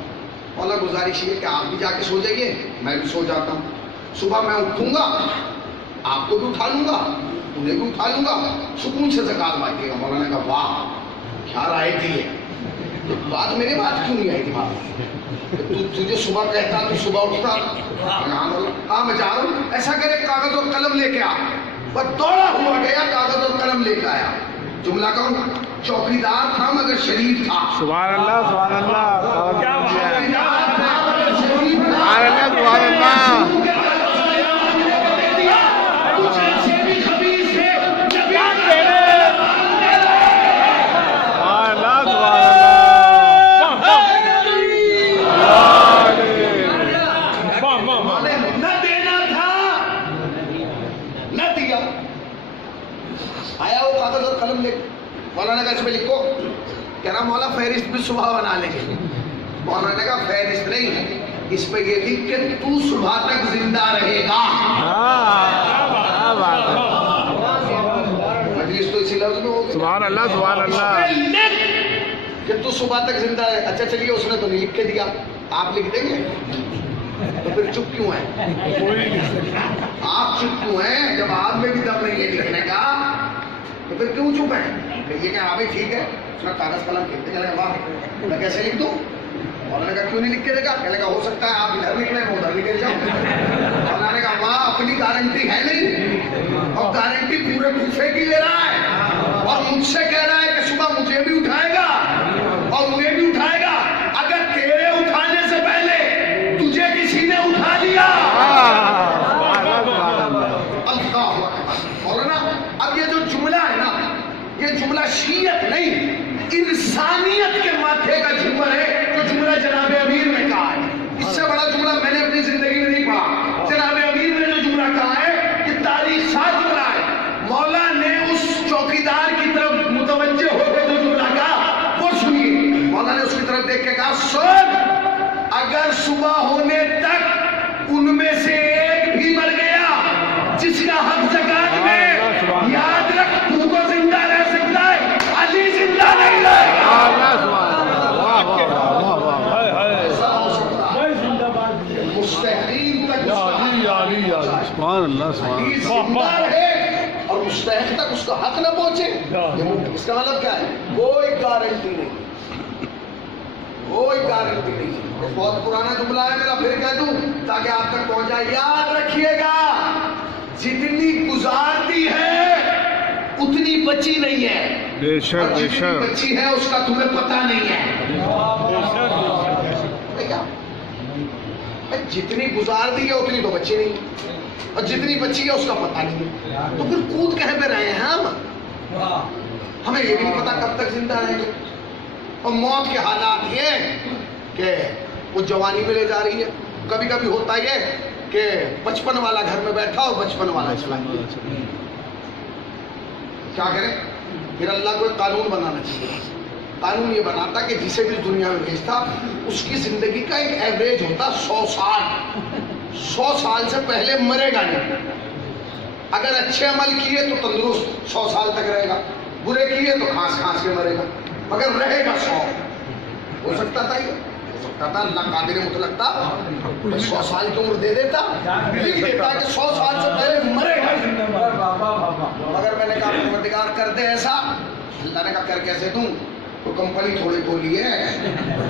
مولا گزارش یہ کہ آپ بھی جا کے سو جائیے، میں بھی سو جاتا ہوں. صبح میں اٹھوں گا، آپ کو بھی اٹھا لوں گا، انہیں بھی اٹھا لوں گا، سکون سے زکات بانٹیے گا. مولا نے کہا واہ کیا رائے دی ہے. بات میرے بات کیوں نہیں آئی دماغ؟ تجھے صبح کہتا تو صبح اٹھتا. ہاں میں جا رہا ہوں. ایسا کرے کاغذ اور قلم لے کے آ. بس دوڑا ہوا گیا، کاغذ اور قلم لے کے آیا. جملہ کہوں چوکیدار تھا مگر شریف تھا. سبحان اللہ سبحان اللہ. چوکیدار تھا مگر شریف تھا. سبحان اللہ سبحان اللہ. مولانا کا اس میں لکھو. کہہ رہا مولا فہرست بھی صبح بنا لیں گے. مولانا نے کہا فہرست نہیں، اس پہ یہ لکھ کہ تو صبح تک زندہ رہے گا. مجلس تو اسی لفظ میں ہوگی. سبحان اللہ سبحان اللہ. کہ تو صبح تک زندہ رہے. اچھا چلیے اس نے تو نہیں لکھ کے دیا، آپ لکھ دیں گے تو پھر چپ کیوں ہیں؟ آپ چپ کیوں ہیں جب آپ میں بھی دم نہیں ہے لکھنے کا؟ تو پھر کیوں چپ ہیں؟ یہ کہ ہاں بھائی ٹھیک ہے. اس نے کاغذ قلم کھیلتے چلے واہ میں کیسے لکھ دوں. مولانا نے کہا کیوں نہیں لکھ کے دے گا؟ کہنے کا ہو سکتا ہے آپ ادھر نکلے میں ادھر نکل جاؤں. مولانا نے کہا واہ اپنی گارنٹی ہے نہیں، اور گارنٹی پورے کوفے کی لے رہا ہے اور مجھ سے کہہ رہا ہے کہ صبح مجھے بھی اٹھائے گا اور انہیں بھی اٹھائے گا. اگر تیرے اٹھانے سے پہلے تجھے کسی نے اٹھا لیا. مولانا اب یہ جو جملہ ہے نا، یہ جملہ شیعت نہیں انسانیت کے ماتھے کا جملہ ہے جو جملہ جناب امیر نے کہا ہے. اس سے بڑا جملہ میں نے اپنی زندگی میں نہیں پڑھا. جناب امیر نے جو جملہ کہا ہے کہ تاریخ ساتھ جملہ ہے. مولا نے اس چوکیدار کی طرف متوجہ ہو کے جو جملہ کہا وہ سنیے. مولا نے اس کی طرف دیکھ کے کہا سن، اگر صبح ہونے تک ان میں سے ایک بھی مر گیا جس کا حق زکات میں، یاد رکھ تو زندہ رہ سکتا ہے، علی زندہ نہیں رہے گا. مستحقین تک زندہ رہے اور مستحق تک اس کا حق نہ پہنچے. اس کا مطلب کیا ہے؟ کوئی گارنٹی نہیں، کوئی گارنٹی نہیں. بہت پرانا جملہ ہے میرا، پھر کہہ دوں تاکہ آپ تک پہنچ جائے. یاد رکھیے گا جتنی گزار دی ہے اتنی بچی نہیں ہے، بے شک بے شک. بچی ہے اس کا تمہیں پتہ نہیں ہے. جتنی گزار دی ہے اتنی تو بچی نہیں، اور جتنی بچی ہے اس کا پتہ نہیں ہے. تو پھر کود کہہ پہ رہے ہیں ہم؟ ہمیں یہ بھی نہیں پتا کب تک زندہ رہیں گے. اور موت کے حالات یہ کہ وہ جوانی میں لے جا رہی ہے. کبھی کبھی ہوتا یہ کہ 55 والا گھر میں بیٹھا اور 55 والا چلا گیا. کیا کریں؟ پھر اللہ کو ایک قانون بنانا چاہیے. قانون یہ بناتا کہ جسے بھی دنیا میں بھیجتا اس کی زندگی کا ایک ایوریج ہوتا 100 سال. 100 سال سے پہلے مرے گا نہیں. اگر اچھے عمل کیے تو تندرست 100 سال تک رہے گا، برے کیے تو کھانس کھانس کے مرے گا، مگر رہے گا 100. ہو سکتا تھا یہ ہو سکتا تھا اللہ قادر مطلق تھا 100 سال کی عمر دے دیتا، لکھ دیتا کہ 100 سال سے پہلے مرے گا، مگر میں نے کہا پروردگار کر دے ایسا۔ اللہ نے کہا کر کیسے دوں؟ تو کمپنی تھوڑی کھولی ہے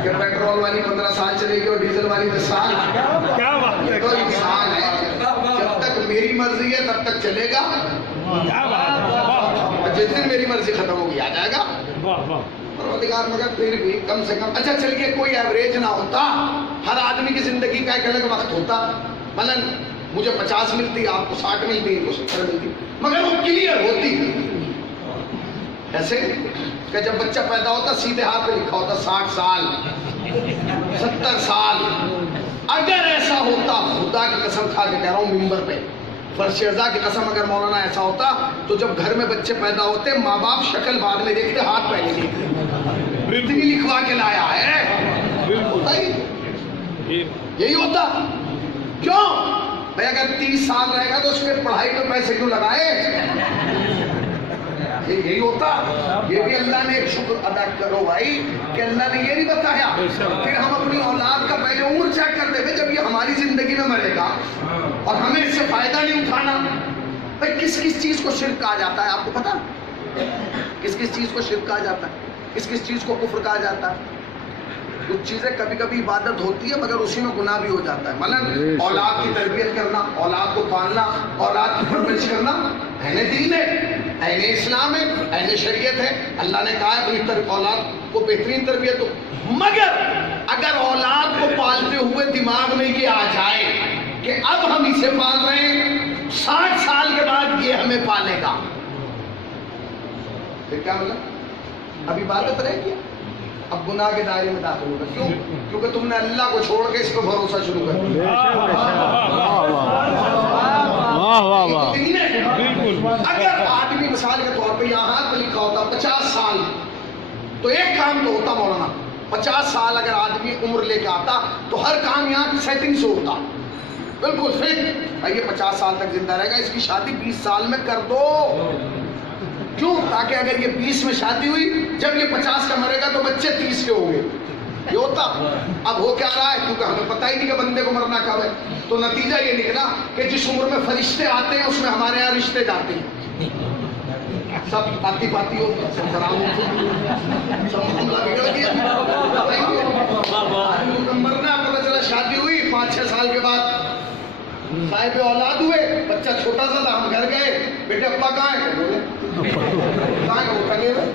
کہ پیٹرول والی 15 سال چلے گی اور ڈیزل والی 10 سال۔ یہ تو انسان ہے، جب تک میری مرضی ہے تب تک چلے گا، جس دن میری مرضی ختم ہوگی آ جائے گا۔ پروردگار مگر پھر بھی کم سے کم اچھا چلیے کوئی ایوریج نہ ہوتا، ہر آدمی کی زندگی کا ایک الگ وقت ہوتا، مثلاً مجھے 50 ملتی، آپ کو 60 ملتی، ان کو 70 ملتی، مگر وہ کلیئر ہوتی ایسے کہ جب بچہ پیدا ہوتا سیدھے ہاتھ پہ لکھا ہوتا 60 سال 70 سال۔ اگر ایسا ہوتا، خدا کی قسم کھا کے کہہ رہا ہوں ممبر پہ، فرش ازا کی قسم، اگر مولانا ایسا ہوتا تو جب گھر میں بچے پیدا ہوتے ماں باپ شکل بعد میں دیکھتے، ہاتھ پہلے دیکھتے، اتنی لکھوا کے لایا ہے، ہوتا ہی یہی ہوتا۔ کیوں بھائی اگر 30 سال رہے گا تو اس کے پڑھائی میں پیسے کیوں لگائے؟ یہی ہوتا۔ یہ بھی اللہ نے ایک شکر ادا کرو بھائی کہ اللہ نے یہ نہیں بتایا پھر ہم اپنی اولاد کا پہلے عمر چیک کر دیں جب یہ ہماری زندگی میں مرے گا اور ہمیں اس سے فائدہ نہیں اٹھانا۔ بھائی کس کس چیز کو شرک کہا جاتا ہے آپ کو پتا؟ کس کس چیز کو شرک کہا جاتا ہے، کس کس چیز کو کفر کہا جاتا ہے؟ کچھ چیزیں کبھی کبھی عبادت ہوتی ہے مگر اسی میں گناہ بھی ہو جاتا ہے، مثلاً اولاد کی تربیت کرنا، اولاد کو پالنا، اولاد کی پرورش کرنا اہل دین ہے، اہل اسلام ہے، اہل شریعت ہے۔ اللہ نے کہا ہے اپنی اولاد کو بہترین تربیت ہو، مگر اگر اولاد کو پالتے ہوئے دماغ میں یہ آ جائے کہ اب ہم اسے پال رہے ہیں 60 سال کے بعد یہ ہمیں پالے گا، پھر کیا مطلب؟ اب عبادت رہ گیا، اب گناہ کے دائرے میں داخل ہوگا۔ کیوں؟ کیونکہ تم نے اللہ کو چھوڑ کے اس پہ بھروسہ شروع کر دیا۔ اگر آدمی مثال کے طور پہ یہاں پہ لکھا ہوتا 50 سال تو ایک کام تو ہوتا مولانا، 50 سال اگر آدمی عمر لے کے آتا تو ہر کام یہاں کی سیٹنگ سے ہوتا، بالکل فٹ، یہ 50 سال تک زندہ رہے گا، اس کی شادی 20 سال میں کر دو۔ کیوں؟ تاکہ اگر یہ 20 میں شادی ہوئی، جب یہ 50 کا مرے گا تو بچے 30 کے ہوں گے، یہ ہوتا۔ اب ہو کیا رہا ہے؟ کیونکہ ہمیں پتہ ہی نہیں کہ بندے کو مرنا کب ہے، تو نتیجہ یہ نکلا کہ جس عمر میں فرشتے آتے ہیں اس میں ہمارے یہاں رشتے جاتے ہیں، سب پاتی پاتی ہو، سب خراب ہو، سب معاملہ بگڑ گیا۔ مرنا پتہ چلا شادی ہوئی 5-6 سال کے بعد صاحب اولاد ہوئے، بچہ چھوٹا سا تھا، ہم گھر گئے، بیٹے ابا کہاں ہے؟ بولے کہاں ہے؟ وہ ٹنگے ہوئے۔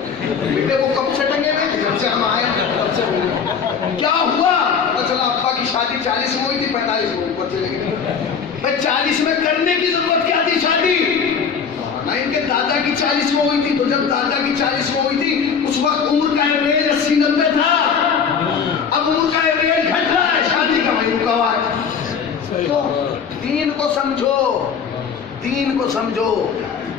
بیٹے وہ کب سے ٹنگے ہوئے؟ جب سے ہم آئے تب سے ہوئے۔ کیا ہوا؟ پتہ چلا ابا کی شادی 40 میں ہوئی تھی، 45 میں اوپر چلے گئے۔ بھائی 40 میں کرنے کی ضرورت کیا تھی شادی؟ نہ ان کے دادا کی 40 میں ہوئی تھی، تو جب دادا کی 40 میں ہوئی تھی اس وقت عمر کا ایوریج 80-90 تھا، اب عمر کا ایوریج گھٹ رہا ہے، شادی کا وہی رکا ہوا ہے۔ تو دین کو سمجھو، دین کو سمجھو،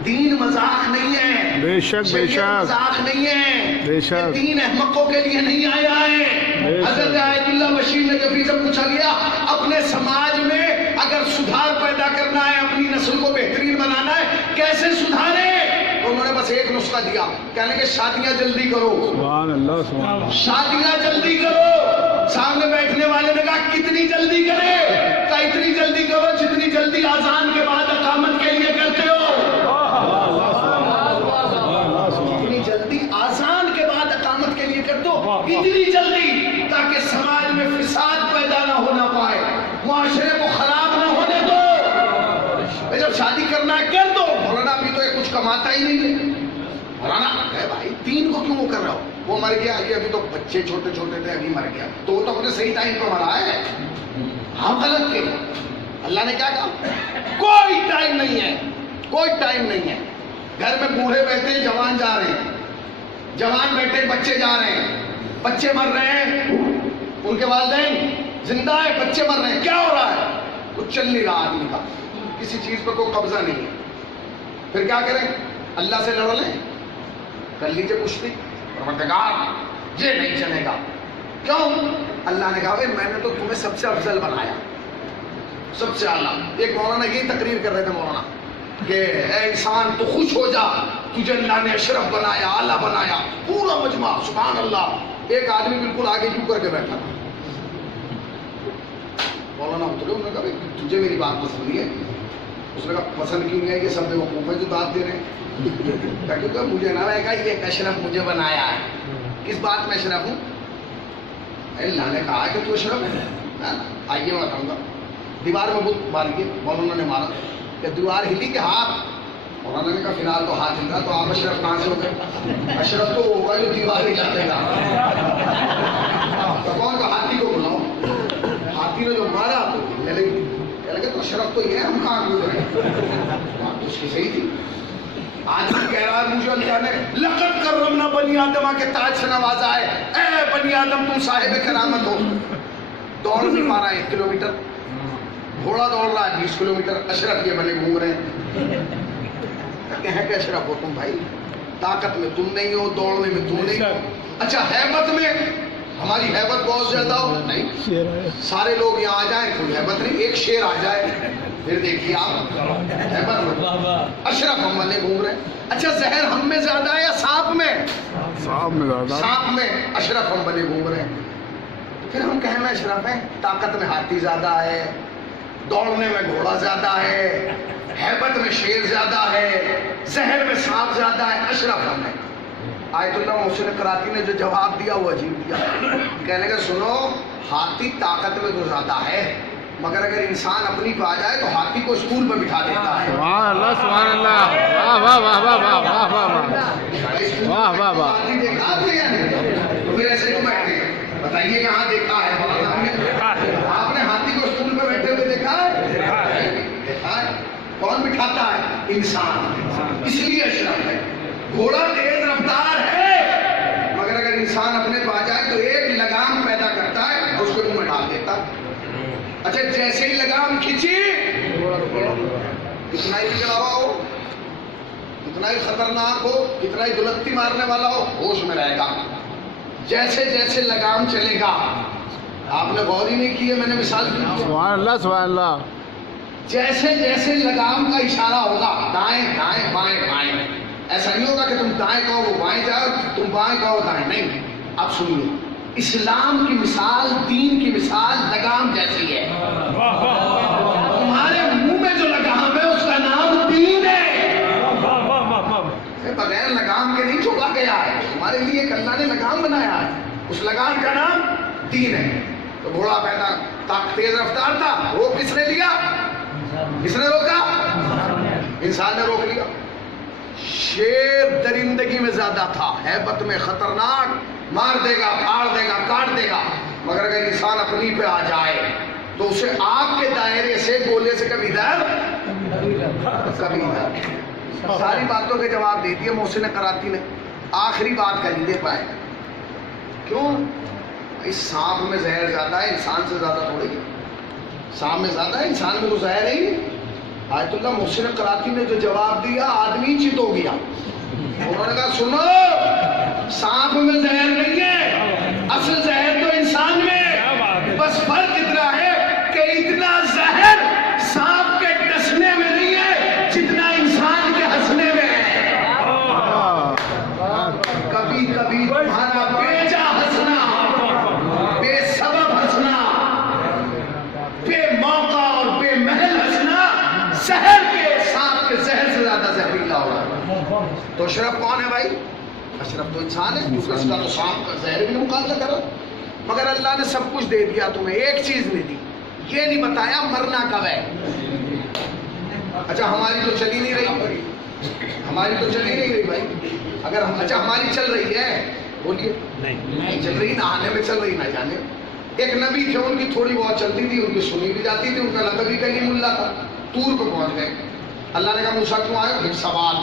دین مذاق نہیں ہے، بے شک بے شک مذاق نہیں ہے، بے شک، دین احمقوں کے لیے نہیں آیا ہے۔ حضرت آیت اللہ بشیر نے جب سے پوچھا گیا اپنے سماج میں اگر سدھار پیدا کرنا ہے، اپنی نسل کو بہترین بنانا ہے، کیسے سدھارے؟ انہوں نے بس ایک نسخہ دیا، کہنے کہ شادیاں جلدی کرو، سبحان اللہ سبحان اللہ، شادیاں جلدی کرو۔ سامنے بیٹھنے والے نے کہا کتنی جلدی کرے؟ کہا اتنی جلدی کرو جتنی جلدی اذان کے بعد اقامت کے لیے کرتے ہو، اتنی جلدی اذان کے بعد اقامت کے لیے کرتے ہو، اتنی جلدی تاکہ سماج میں فساد پیدا نہ ہونا پائے، معاشرے کو خراب نہ ہونے دو۔ جب شادی کرنا ہے کر دو۔ مولانا ابھی تو یہ کچھ کماتا ہی نہیں ہے، مولانا اے بھائی دین کو کیوں کر رہا ہو؟ وہ مر گیا، یہ ابھی تو بچے چھوٹے چھوٹے تھے، ابھی مر گیا، تو وہ تو اپنے صحیح ٹائم پہ مرا ہے، ہم غلط کے۔ اللہ نے کیا کہا؟ کوئی ٹائم نہیں ہے، کوئی ٹائم نہیں ہے۔ گھر میں بوڑھے بیٹھے ہیں، جوان جا رہے ہیں، جوان بیٹھے بچے جا رہے ہیں، بچے مر رہے ہیں، ان کے والدین زندہ ہے، بچے مر رہے ہیں، کیا ہو رہا ہے؟ کچھ چل نہیں رہا آدمی کا، کسی چیز پہ کوئی قبضہ نہیں ہے، پھر کیا کریں؟ اللہ سے لڑ لیں، کر لیجیے کشتی، پروردگار یہ نہیں چلے گا۔ کیوں؟ اللہ نے کہا میں نے تو تمہیں سب سے افضل بنایا، سب سے اعلیٰ۔ ایک مولانا یہی تقریر کر رہے تھے مولانا کہ اے انسان تو خوش ہو جا، تجھے اللہ نے اشرف بنایا، اعلیٰ بنایا، پورا مجمع سبحان اللہ۔ ایک آدمی بالکل آگے یوں کر کے بیٹھا تھا، مولانا اترے, انہوں نے کہا بھائی تجھے میری بات پسند نہیں ہے. اس نے کہا پسند کیوں نہیں ہے, یہ سب بیوقوف ہے جو داد دے رہے ہیں. کیونکہ مجھے نہ رہے گا یہ اشرف مجھے بنایا ہے. کس بات میں اشرف ہوں؟ اللہ نے کہا کہ تو اشرف ہے. آئیے میں بتاؤں گا. دیوار میں بت ماریے, مولانا نے مارا کہ دیوار ہلی کے ہاتھ. مولانا نے کہا فی الحال تو ہاتھ ہلتا, تو آپ اشرف کہاں سے ہو گئے؟ اشرف تو ہوگا جو دیوار ہلا دے گا. تو کون کا ہاتھی کو بلاؤ, ہاتھی نے جو مارا تو ہلنے لگی. کہنے لگے تو اشرف تو یہ ہے, ہم کہاں گزرے. بات تو اس کی صحیح تھی. آج بھی کہہ رہا ہے مجھے اللہ نے لقد کرمنا بنی آدمہ کے تاج سے نوازا ہے. اے بنی آدم تم صاحب کرامت ہو. دوڑ نہیں پا رہا 1 کلومیٹر, گھوڑا دوڑ رہا ہے 20 کلومیٹر, اشرف یہ بنے گھوم رہے ہیں. کہتے ہیں کہ اشرف ہو تم بھائی, طاقت میں تم نہیں ہو, دوڑنے میں تم نہیں ہو. اچھا حیبت میں ہماری حیبت بہت زیادہ ہو نہیں, سارے لوگ یہاں آ جائیں کوئی حیبت نہیں, ایک شیر آ جائے پھر دیکھیے آپ حیبت میں. اشرف ہم بنے گھوم رہے ہیں. اچھا زہر ہم میں زیادہ ہے یا سانپ میں؟ سانپ میں اشرف ہم بنے گھوم رہے ہیں. پھر ہم کہیں میں اشرف ہیں, طاقت میں ہاتھی زیادہ ہے, دوڑنے میں گھوڑا زیادہ ہے, حیبت میں شیر زیادہ ہے, زہر میں سانپ زیادہ ہے, اشرف ہم ہیں. آیت اللہ محسن کراتی نے جو جواب دیا وہ عجیب دیا. کہنے کہ سنو, ہاتھی طاقت میں تو زیادہ ہے, مگر اگر انسان اپنی پہ آ جائے تو ہاتھی کو اسٹول پہ بٹھا دیتا ہے. سبحان اللہ سبحان اللہ, واہ واہ واہ واہ واہ واہ واہ واہ واہ واہ. ہاتھی دیکھا آپ نے یا نہیں؟ تو پھر ایسے کیوں بیٹھے ہیں؟ بتائیے کہاں دیکھا ہے آپ نے ہاتھی کو اسٹول پہ بیٹھے ہوئے دیکھا ہے؟ دیکھا ہے. کون بٹھاتا ہے؟ انسان. اس لیے اشرف ہے. گھوڑا تیز رفتار ہے, مگر اگر انسان اپنے پہ آ جائے تو ایک لگام پیدا کرتا ہے اور اس کو منہ میں ڈال دیتا. اچھا جیسے ہی لگام کھینچی, کتنا ہی بگڑا ہوا ہو, کتنا ہی خطرناک ہو, کتنا ہی دلتی مارنے والا ہو, ہوش میں رہے گا. جیسے جیسے لگام چلے گا, آپ نے غور ہی نہیں کی ہے, میں نے مثال دی. سبحان اللہ سبحان اللہ. جیسے جیسے لگام کا اشارہ ہوگا, دائیں دائیں بائیں بائیں, ایسا نہیں ہوگا کہ تم دائیں کہو وہ بائیں جائے, تم بائیں کہو دائیں نہیں. اب سن لو, اسلام کی مثال, دین کی مثال لگام جیسی ہے. تمہارے منہ میں جو لگام ہے اس کا نام دین ہے. بغیر لگام کے نہیں چھوڑا گیا ہے, تمہارے لیے ایک اللہ نے لگام بنایا ہے, اس لگام کا نام دین ہے. تو گھوڑا پیدا تیز رفتار تھا, وہ کس نے لیا؟ کس نے روکا؟ انسان نے روک لیا. شیر درندگی میں زیادہ تھا, ہیبت میں خطرناک, مار دے گا, پھاڑ دے گا, کاٹ دے گا. مگر اگر انسان اپنی پہ آ جائے تو اسے آگ کے دائرے سے, گولے سے کبھی ادھر کبھی ادھر. ساری باتوں کے جواب دے دیے محسن کراتی نے. آخری بات کا نہیں دے پائے. کیوں؟ اس سانپ میں زہر زیادہ ہے, انسان سے زیادہ تھوڑی ہے. سانپ میں زیادہ ہے, انسان میں تو زہر ہے ہی. آیت اللہ محسن کراتی نے جو جواب دیا, آدمی چت ہو گیا. انہوں نے کہا سنو, سانپ میں زہر نہیں ہے, اصل زہر تو انسان میں. بس فرق اتنا ہے کہ اتنا زہر سانپ کے ڈسنے میں نہیں ہے جتنا انسان کے ہنسنے میں ہے. کبھی کبھی تمہارا بے جا ہنسنا, بے سبب ہنسنا, بے موقع اور بے محل ہنسنا زہر کے, سانپ کے زہر سے زیادہ زہریلا ہوگا. تو اشرف کون ہے بھائی؟ اشرف تو انسان ہے, اس کا تو سانپ کا زہر بھی مقابلہ کرو. مگر اللہ نے سب کچھ دے دیا تمہیں, ایک چیز نہیں دی, یہ نہیں بتایا مرنا کب ہے. اچھا ہماری تو چلی نہیں رہی, ہماری تو چلی نہیں رہی بھائی. اگر ہم, اچھا ہماری چل رہی ہے, بولیے نہیں چل رہی, نہانے میں چل رہی, نہ جانے. ایک نبی تھے, ان کی تھوڑی بہت چلتی تھی, ان کی سنی بھی جاتی تھی, ان کا لقب بھی کلیم اللہ تھا. طور پہ پہنچ گئے. اللہ نے کہا موسیٰ کیوں آئے؟ پھر سوال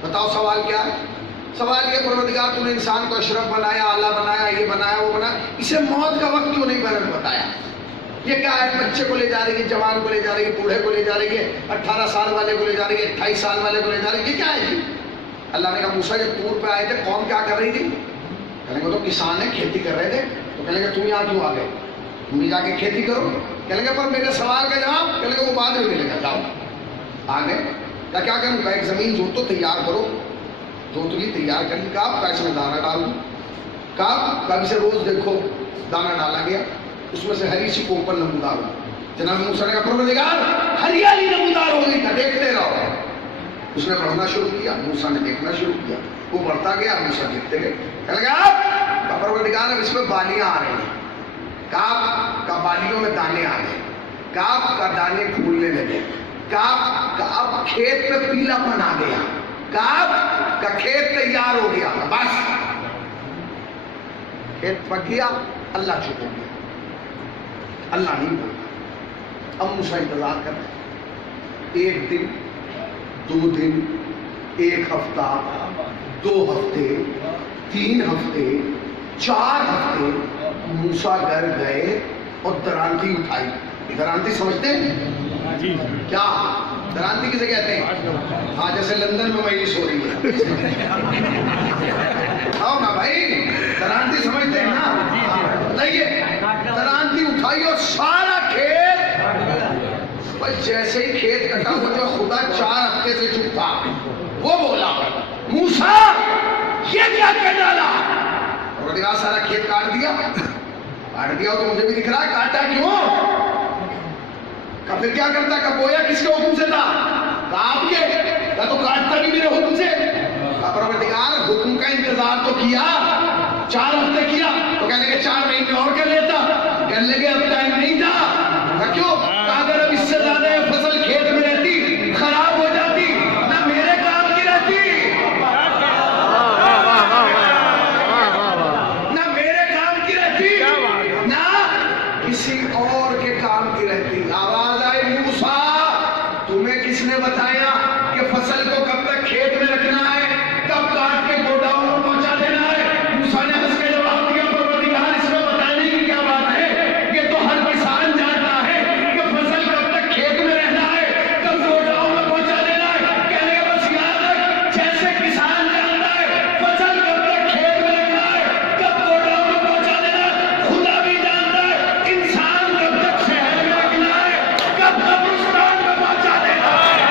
بتاؤ, سوال کیا ہے؟ سوال یہ پروردگار تو نے انسان کو اشرف بنایا, اعلیٰ بنایا, یہ بنایا, وہ بنایا, اسے موت کا وقت کیوں نہیں بتایا؟ یہ کیا ہے؟ بچے کو لے جا رہی ہے, جوان کو لے جا رہی ہے, بوڑھے کو لے جا رہی ہے, 18 سال والے کو لے جا رہی ہے, 28 سال والے کو لے جا رہی ہے, یہ کیا ہے جی؟ اللہ نے کہا موسیٰ جب طور پہ آئے تھے قوم کیا کر رہی تھی؟ کہنے کو تو کسان ہے, کھیتی کر رہے تھے. تو کہنے کہ تم یہاں کیوں آ گئے؟ تم بھی جا کے کھیتی کرو. کہنے کہ پر میرے سوال کا جواب, کہنے کہ وہ بعد میں ملے گا, جاؤ. آگے کیا کروں؟ کہ ایک زمین جوتو, تیار کرو. جوت لی, تیار کر لی, کہا اس میں دانا ڈال دوں. کہا کب سے روز دیکھو دانا ڈالا گیا, اس میں سے ہری سی کوپر نمودار ہو. جناب موسیٰ نے کہا پروردگار ہریالی نمودار ہو گئی تھا، دیکھتے رہو۔ اس نے بڑھنا شروع کیا، موسیٰ نے دیکھنا شروع کیا، وہ بڑھتا گیا، موسیٰ دیکھتے گئے۔ کہنے لگا پروردگار اب اس میں بالیاں آ رہی ہیں، کاف کا بالیوں میں دانے آ گئے، کاف کا دانے پھولنے لگے، کاف کا اب کھیت میں پیلا پن آ گیا، کاف کا کھیت تیار ہو گیا۔ بس کھیت پک گیا، اللہ چپ ہو گیا، اللہ نہیں بولا۔ اب موسیٰ انتظار کر رہے، ایک دن، 2 دن، 1 ہفتہ، 2 ہفتے، 3 ہفتے، 4 ہفتے، موسیٰ گھر گئے اور درانتی اٹھائی۔ درانتی سمجھتے ہیں جی کیا؟ درانتی کسے کہتے ہیں؟ ہاں جیسے لندن میں مجلس ہو رہی ہے، اٹھاؤ نا بھائی، درانتی سمجھتے ہیں نا؟ بتائیے، درانتی اٹھائی اور سارا کھیت، جیسے ہی کھیت کٹا ہوا جو خدا 4 ہفتے سے چپ تھا، وہ بولا موسیٰ یہ کیا کر ڈالا؟ پروردگار سارا کھیت کاٹ دیا تو مجھے بھی دکھ رہا ہے، کاٹا کیوں؟ پھر کیا کرتا؟ کہ بویا کس کے حکم سے تھا؟ آپ کے، یا تو کاٹتا بھی میرے حکم سے؟ پروردگار حکم کا انتظار تو کیا، 4 ہفتے کیا، تو کہنے کے 4 مہینے اور کر لیتا، کہنے لگے اب ٹائم نہیں تھا۔ کیوں؟ اگر اب اس سے زیادہ فصل کھیت میں رہتی خراب ہو جاتی، نہ میرے کام کی رہتی، نہ میرے کام کی رہتی، نہ کسی اور کے کام کی رہتی۔ آواز آئی موسیٰ تمہیں کس نے بتایا کہ فصل کو کب تک کھیت میں رکھنا ہے، کب کاٹ کے گوڈاؤن میں پہنچا دینا ہے؟ موسیٰ نے ہنس کے جواب دیا پروردگار اس میں بتانے کی کیا بات ہے، یہ تو ہر کسان جانتا ہے کہ فصل کب تک کھیت میں رہنا ہے، کب گوڈاؤن میں پہنچا دینا ہے۔ کہنے کا بس یاد ہے جیسے کسان جانتا ہے فصل کب تک کھیت میں رکھنا ہے، کب گوڈاؤن میں پہنچا دینا ہے، خدا بھی جانتا ہے انسان کب تک شہر میں رکھنا ہے، کب قبرستان میں پہنچا دینا ہے۔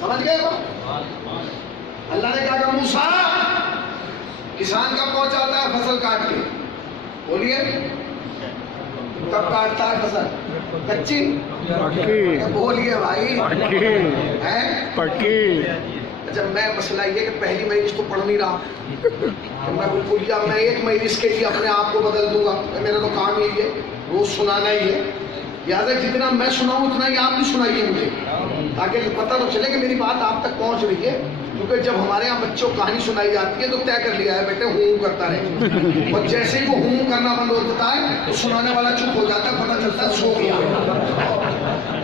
سمجھ گئے وہ؟ اللہ نے کہا کہ موسیٰ کسان کب پہنچاتا ہے فصل کاٹ کے؟ بولیے کب کاٹتا ہے فصل؟ کچی؟ بولیے بھائی، پکی۔ اچھا میں مسئلہ یہ کہ پہلی مجلس تو پڑھ نہیں رہا، میں بالکل کیا میں 1 مجلس کے لیے اپنے آپ کو بدل دوں گا، میرا تو کام یہی ہے روز سنانا ہی ہے، لہٰذا جتنا میں سناؤں اتنا ہی آپ بھی سنائیے مجھے، تاکہ پتہ تو چلے کہ میری بات آپ تک پہنچ رہی ہے۔ کیونکہ جب ہمارے یہاں بچوں کو کہانی سنائی جاتی ہے تو طے کر لیا ہے بیٹے ہوں کرتا رہے، اور جیسے ہی وہ ہوں کرنا بند ہوتا ہے تو سنانے والا چپ ہو جاتا ہے، پتہ چلتا ہے سو گیا۔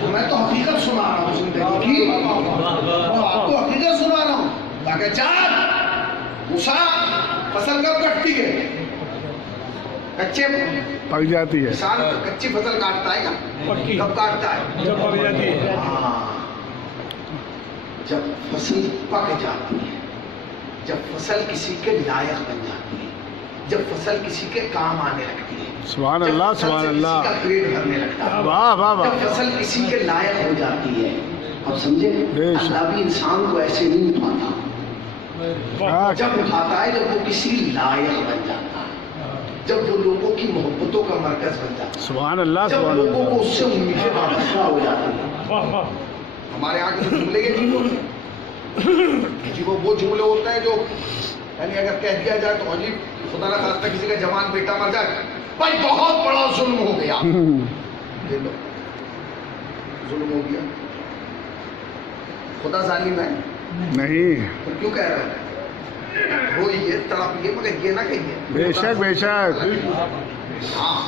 تو میں تو حقیقت سنا رہا ہوں زندگی کی، آپ کو حقیقت سنا رہا ہوں، تاکہ چار موسیٰ فصل کب کٹتی ہے؟ کچے پک جاتی ہے، کسان کچی فصل کاٹتا ہے کیا؟ کب کاٹتا ہے؟ جب پک جاتی ہے۔ جب فصل پک جاتی ہے، جب فصل کسی کے لائق بن جاتی ہے، جب فصل کسی کے کام آنے لگتی ہے، سبحان اللہ سبحان اللہ، کسی کا پیٹ بھرنے لگتا ہے، واہ واہ واہ، جب فصل کسی کے لائق ہو جاتی ہے۔ اب سمجھے اللہ بھی انسان کو ایسے نہیں اٹھاتا، جب اٹھاتا ہے جب وہ کسی لائق بن جاتا ہے، جب وہ لوگوں کی محبتوں کا مرکز بن جاتا ہے، سبحان اللہ جب سبحان لوگوں اللہ۔ کو اس سے امیدیں وابستہ ہو جاتی ہیں۔ ہمارے یہاں کے جملے کے جی ہوتے ہیں جی، وہ جملے ہوتے ہیں جو یعنی اگر کہہ دیا جائے تو عجیب، خدا نہ خواستہ کسی کا جوان بیٹا مر جائے، بھائی بہت بڑا ظلم ہو گیا، یہ لو ظلم ہو گیا، خدا ظالم ہے نہیں، تو کیوں کہہ رہے ہیں؟ روئیے تڑپیے مگر یہ نہ کہیے بے شک بے شک، ہاں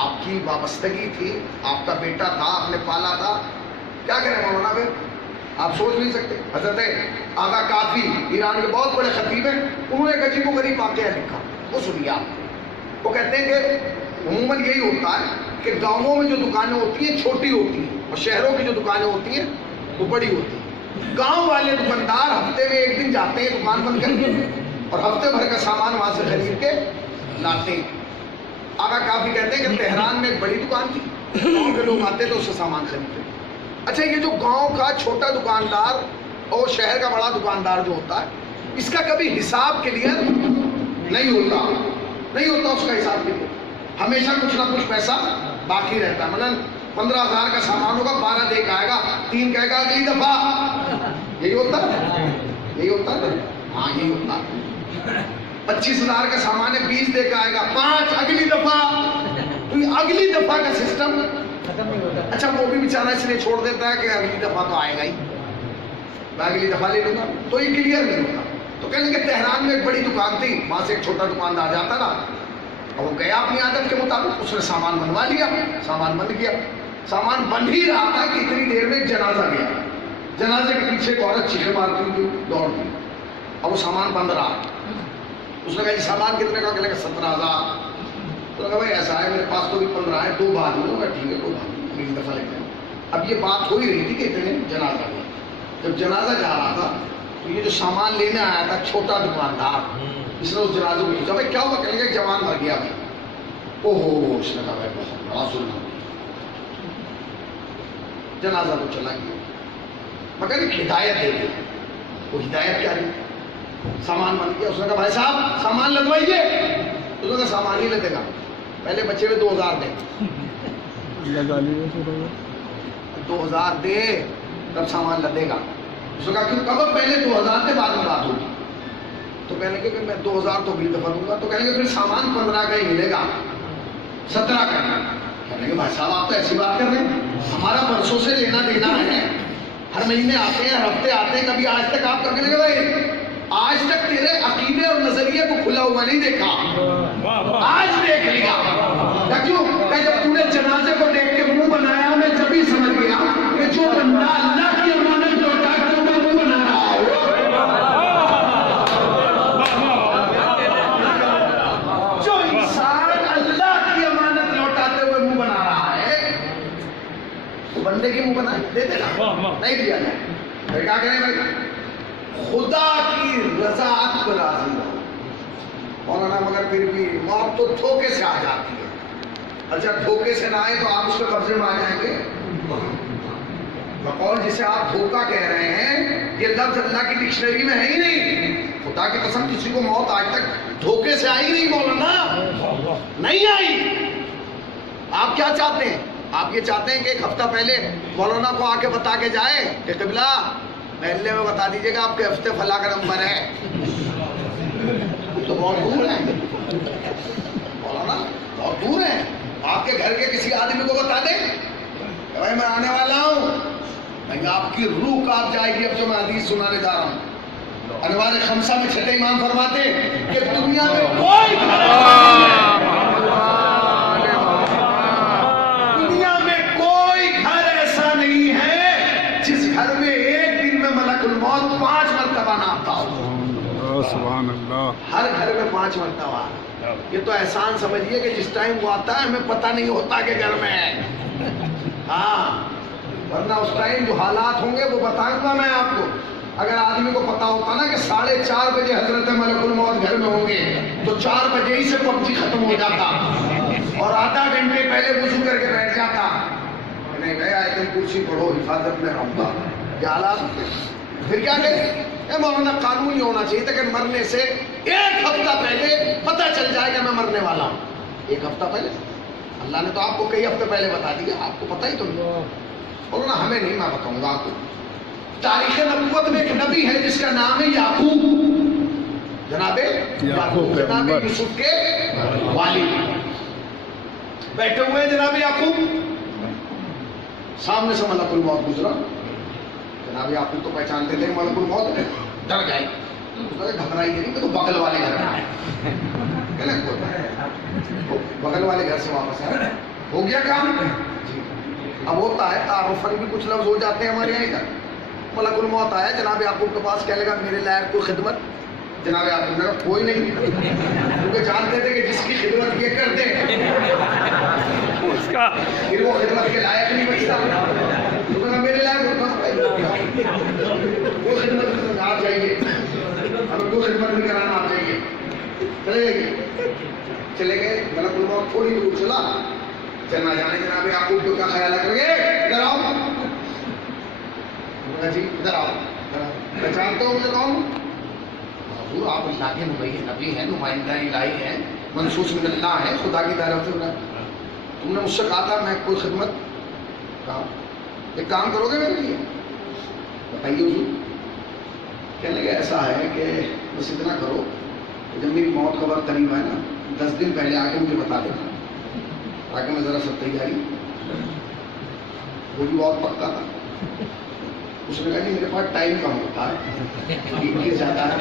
آپ کی وابستگی تھی، آپ کا بیٹا تھا، آپ نے پالا تھا، کیا کریں مولانا پھر آپ سوچ نہیں سکتے۔ حضرت آغا کافی ایران کے بہت بڑے خطیب ہیں، انہوں نے ایک عجیب و غریب واقعہ لکھا، وہ سنیے آپ۔ وہ کہتے ہیں کہ عموماً یہی ہوتا ہے کہ گاؤں میں جو دکانیں ہوتی ہیں چھوٹی ہوتی ہیں اور شہروں کی جو دکانیں ہوتی ہیں وہ بڑی ہوتی ہیں۔ گاؤں والے دکاندار ہفتے میں 1 دن جاتے ہیں دکان بند کر کے اور ہفتے بھر کا سامان وہاں سے خرید کے لاتے ہیں۔ آغا کافی کہتے ہیں کہ تہران میں ایک بڑی دکان تھی، گاؤں کے لوگ آتے تو اس سے سامان خریدتے۔ اچھا یہ جو گاؤں کا چھوٹا دکاندار اور شہر کا بڑا دکاندار جو ہوتا ہے اس کا کبھی حساب کلیئر نہیں ہوتا اس کا حساب کلیئر، ہمیشہ کچھ نہ کچھ پیسہ باقی رہتا ہے. مثلا 15,000 کا سامان ہوگا، 12 دے کے آئے گا، 3 کہے گا اگلی دفعہ. یہی ہوتا ہے ہاں یہی ہوتا ہے. 25,000 کا سامان ہے، 20 دے کے آئے گا، 5 اگلی دفعہ. تو یہ اگلی دفعہ کا سسٹم ختم نہیں ہوتا. اچھا وہ بھی بیچارہ اس لیے چھوڑ دیتا ہے کہ اگلی دفعہ تو آئے گا ہی، میں اگلی دفعہ لے لوں گا، تو یہ کلیئر نہیں ہوتا. تو کہنے کہ تہران میں ایک بڑی دکان تھی، وہاں سے ایک چھوٹا دکاندار جاتا نا، اور وہ گیا اپنی عادت کے مطابق، اس نے سامان بنوا لیا، سامان بند کیا. سامان بن ہی رہا تھا کہ اتنی دیر میں ایک جنازہ گیا. جنازے کے پیچھے ایک عورت چیخے مارتی ہوئی دوڑ گئی، اور وہ سامان بند رہا. اس نے کہا یہ سامان کتنے کا؟ کہنے کہ 17,000. تو نے کہا بھائی ایسا ہے میرے پاس تو بھی 15 ہے، 2 بعد میں. میں ٹھیک ہے 2 بعد میں اگلی دفعہ لے کے. اب یہ بات ہو ہی رہی تھی کہ اتنے جنازہ گیا. جب جنازہ جا رہا تھا تو یہ جو سامان لینے آیا تھا چھوٹا دکاندار، اس نے اس جنازے کو پوچھا بھائی کیا ہوا؟ کہنے کہ جوان مر گیا بھائی. اوہو، اس نے کہا بھائی بہت بڑا ظلم ہو گیا. جنازہ تو چلا گیا، مگر ایک ہدایت دے دی. وہ ہدایت کیا دی؟ سامان بن گیا. اس نے کہا بھائی صاحب سامان لدوائیے. اس نے کہا سامان ہی لدے گا، پہلے بچے میں 2,000 دے. 2,000 دے تب سامان لدے گا. اس نے کہا کیوں؟ کہا پہلے 2,000 دے بعد میں بات ہوگی. تو کہنے کہ میں 2,000 تو اگلی دفعہ دوں گا. تو کہنے کہ پھر سامان 15 کا ہی ملے گا، 17 کا. کہنے کہ بھائی صاحب آپ تو ایسی بات کر رہے ہیں، ہمارا برسوں سے لینا دینا ہے، ہر مہینے آتے ہیں، ہر ہفتے آتے ہیں، کبھی آج تک آپ کہنے کہ بھائی آج تک تیرے عقیدے اور نظریے کو کھلا ہوا نہیں دیکھا، آج دیکھ لیا. کیوں کہ جب تو نے جنازے کو دیکھ کے منہ بنایا، میں جبھی سمجھ گیا کہ جو بندہ اللہ کی امانت لوٹا کر وہ منہ بنا رہا ہے. جو انسان اللہ کی امانت لوٹاتے ہوئے منہ بنا رہا ہے، تو بندے کی منہ بنا دے دینا نہیں دیا جائے. پھر کیا کہیں بھائی؟ خدا کی رضاعت پر راضی رہو. مولانا مگر پھر بھی موت تو دھوکے سے آ جاتی ہے. اچھا دھوکے سے نہ آئے تو آپ اس کے قبضے میں آ جائیں گے. بقول جسے آپ دھوکہ کہہ رہے ہیں، یہ لفظ اللہ کی ڈکشنری میں ہے ہی نہیں. خدا کی قسم کسی کو موت آج تک دھوکے سے آئی نہیں مولانا، نہیں آئی. آپ کیا چاہتے ہیں؟ آپ یہ چاہتے ہیں کہ ایک ہفتہ پہلے مولانا کو آ کے بتا کے جائے کہ قبلہ محلے میں بتا دیجیے گا آپ کے ہفتے فلاں کا نمبر ہے. تو بہت دور ہے مولانا، بہت دور ہے. آپ کے گھر کے کسی آدمی کو بتا دیں کہ بھائی میں آنے والا ہوں، بھائی آپ کی روح کانپ جائے گی. اب جو میں حدیث سنانے جا رہا ہوں، انوار خمسہ میں چھٹے امام فرماتے ہیں کہ دنیا میں کوئی گھر ایسا نہیں ہے جس گھر میں ایک دن میں ملک الموت 5 مرتبہ نہ آتا ہو. سبحان اللہ. ہر گھر میں 5 مرتبہ. یہ تو احسان سمجھیے کہ جس ٹائم وہ آتا ہے ہمیں پتہ نہیں ہوتا کہ گھر میں ہے. ہاں ورنہ اس ٹائم جو حالات ہوں گے وہ بتاؤں گا میں آپ کو. اگر آدمی کو پتا ہوتا نا کہ 4:30 بجے حضرت ملک الموت گھر میں ہوں گے تو 4 بجے ہی سے پبجی ختم ہو جاتا اور آدھا گھنٹے پہلے وضو کر کے بیٹھ جاتا. نہیں بھائی آیت الکرسی پڑھو حفاظت میں رہوں گا. یہ حالات پھر کیا کہ مولانا قانون یہ ہونا چاہیے تھا کہ مرنے سے 1 ہفتہ پہلے پتہ چل جائے کہ میں مرنے والا ہوں. 1 ہفتہ پہلے. اللہ نے تو آپ کو کئی ہفتے پہلے بتا دیا، آپ کو پتہ ہی تو نہیں. مولانا ہمیں نہیں، میں بتاؤں گا آپ کو. تاریخ نبوت میں ایک نبی ہے جس کا نام ہے یعقوب. جناب یعقوب، جناب یوسف کے والد بیٹھے ہوئے ہیں. جناب یعقوب سامنے سے ملک الموت گزرا. جناب یعقوب تو پہچانتے تھے ملک الموت، ڈر گئے. گھبرائیے نہیں کہ تو بغل والے گھر میں آئے. بغل والے گھر سے واپس آئے. ہو گیا کام. اب ہوتا ہے تعارفاً بھی کچھ لفظ ہو جاتے ہیں ہمارے یہاں ادھر. ملک الموت آیا جناب یعقوب کے پاس، کہنے لگا میرے لائق کوئی خدمت. جناب یعقوب نے کہا کوئی نہیں، کیونکہ جانتے تھے کہ جس کی خدمت یہ کر دے پھر وہ خدمت کے لائق نہیں بچتا. تو کہا میرے لائق ہوتا وہ خدمت آپ جائیے، ہمیں کوئی خدمت نہیں کرانا، آپ جائیے. چلے گئے. ملک الموت تھوڑی دور چلا، چلنا جانے جناب یعقوب کو کیا خیال رکھ گے ادھر آؤ. جی ادھر آؤ. پہچانتے ہو مجھے کون؟ حضور آپ اللہ کے نبی ہیں، نمائندہ الہی ہیں، منصوص من اللہ ہیں، خدا کی طرف سے. تم نے مجھ سے کہا تھا میں کوئی خدمت، کہا ایک کام کرو گے میرے لیے؟ بتائیے حضور. کہنے لگے ایسا ہے کہ بس اتنا کرو کہ جب میری موت کا وقت قریب آئے نا 10 دن پہلے آ کے مجھے بتا دینا تاکہ میں ذرا سب تیاری. وہ بھی بہت پکا تھا. اس نے کہا کہ میرے پاس ٹائم کم ہوتا ہے، ایک زیادہ ہے،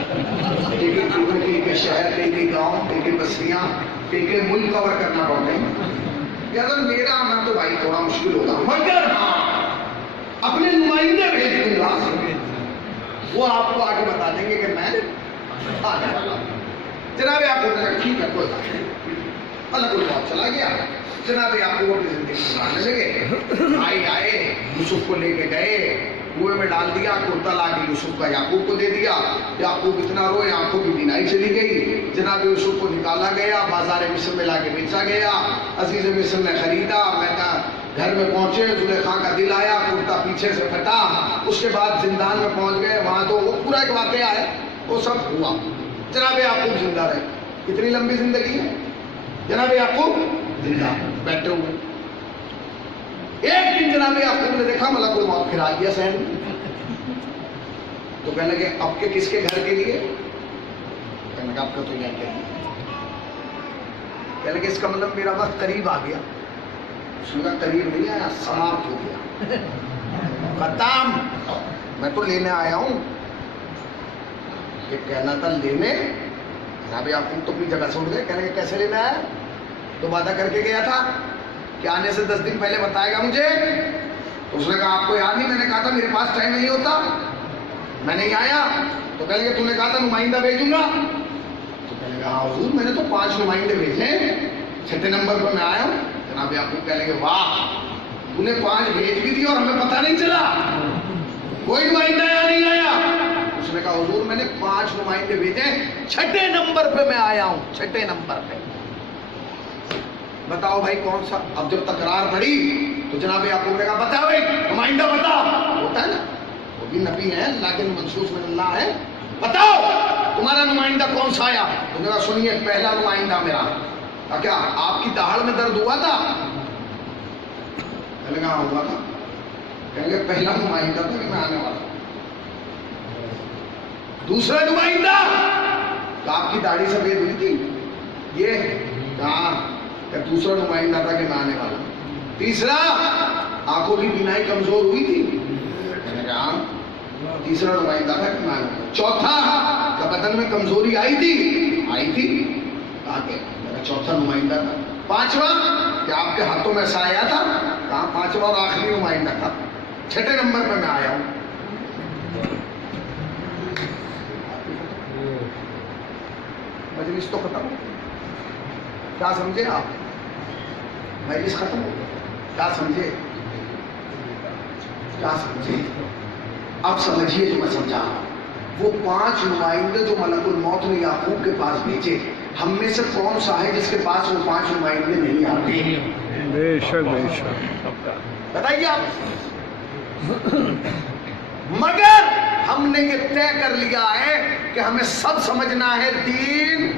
ایک شہر، ایک گاؤں، ایک بستیاں، ایک ملک کور کرنا پڑتا ہے. اگر میرا آنا تو بھائی تھوڑا مشکل ہوگا، مگر اپنے نمائندے بھیج دوں گا، وہ آپ کو آگے بتا دیں گے کہ میں آنے والا ہوں. جناب یعقوب نے کہا ٹھیک ہے کوئی بات نہیں. اللہ کوئی بات چلا گیا. جناب یعقوب اپنی زندگی گزارنے لگے. آئے یوسف کو لے کے گئے، کنویں میں ڈال دیا، کرتا لا کے یوسف کا یعقوب کو دے دیا. یعقوب اتنا روئے، آنکھوں کی بینائی چلی گئی. جناب یوسف کو نکالا گیا، بازار مصر میں لا کے بیچا گیا. عزیز مصر نے خریدا. میں گھر میں پہنچے، زلیخا کا دل آیا، کرتا پیچھے سے پھٹا. اس کے بعد زندان میں پہنچ گئے. وہاں تو وہ پورا ایک واقعہ ہے، وہ سب ہوا. جناب یعقوب زندہ رہے. کتنی لمبی زندگی ہے. جناب یعقوب زندہ بیٹھے ہوئے. ایک دن جناب یعقوب نے دیکھا ملک الموت پھر آ گیا صحن میں. تو کہنے لگے اب کے کس کے گھر کے لیے؟ کہنے لگا اب کا تو یہاں کے لیے. کہنے لگے اس کا مطلب میرا وقت قریب آ گیا. اس نے کہا قریب نہیں آیا، سماپت ہو گیا، ختم. میں تو لینے آیا ہوں. یہ کہنا تھا لینے. جناب یعقوب تو اپنی جگہ سے اٹھ گئے. کہنے لگے کیسے لینے آیا؟ تو وعدہ کر کے گیا تھا کہ آنے سے 10 دن پہلے بتائے گا مجھے. تو اس نے کہا آپ کو یاد نہیں، میں نے کہا تھا میرے پاس ٹائم نہیں ہوتا، میں نہیں آیا. تو کہنے لگے تم نے کہا تھا نمائندہ بھیجوں گا. تو کہنے لگا ہاں حضور میں نے تو 5 نمائندے بھیجے، 6 نمبر پر میں آیا ہوں. جناب یعقوب کہنے لگے واہ، تو نے 5 بھیج بھی دی اور ہمیں پتہ نہیں چلا، کوئی نمائندہ یہاں نہیں آیا. اس نے کہا حضور میں نے 5 نمائندے بھیجے، 6 نمبر پہ میں آیا ہوں، 6 نمبر پہ. بتاؤ بھائی کون سا؟ اب جب تکرار بڑھی تو جناب یعقوب نے کہا بتا بھائی نمائندہ بتا. ہوتا ہے نا، وہ بھی نبی ہے، لیکن منصوص من اللہ ہے. بتاؤ تمہارا نمائندہ کون سا آیا؟ تو کہا سنیے پہلا نمائندہ میرا. کیا آپ کی دہاڑ میں درد ہوا تھا؟ کہنے لگا ہوا تھا. کہنے لگے پہلا نمائندہ تھا کہ میں آنے والا. دوسرا نمائندہ کہ آپ کی داڑھی سفید ہوئی تھی. یہ کہاں کہ دوسرا نمائندہ تھا کہ میں آنے والا. تیسرا آنکھوں کی بینائی کمزور ہوئی تھی. میں نے کہا تیسرا نمائندہ تھا کہ میں آنے والا. چوتھا کہ بدن میں کمزوری آئی تھی. کہا کہ میرا چوتھا نمائندہ تھا. پانچواں کہ آپ کے ہاتھوں میں سایہ تھا. کہا پانچواں اور آخری نمائندہ تھا. 6 نمبر پہ میں آیا ہوں. مجلس تو ختم ہو. کیا سمجھے آپ؟ مجلس ختم ہو گیا. کیا سمجھے؟ کیا سمجھے؟ اب سمجھیے جو میں سمجھا. وہ 5 نمائندے جو ملک الموت نے یعقوب کے پاس بھیجے، ہم میں سے کون سا ہے جس کے پاس وہ 5 نمائندے نہیں آتے؟ بے شک بے شک. بتائیے آپ. مگر ہم نے یہ طے کر لیا ہے کہ ہمیں سب سمجھنا ہے دین.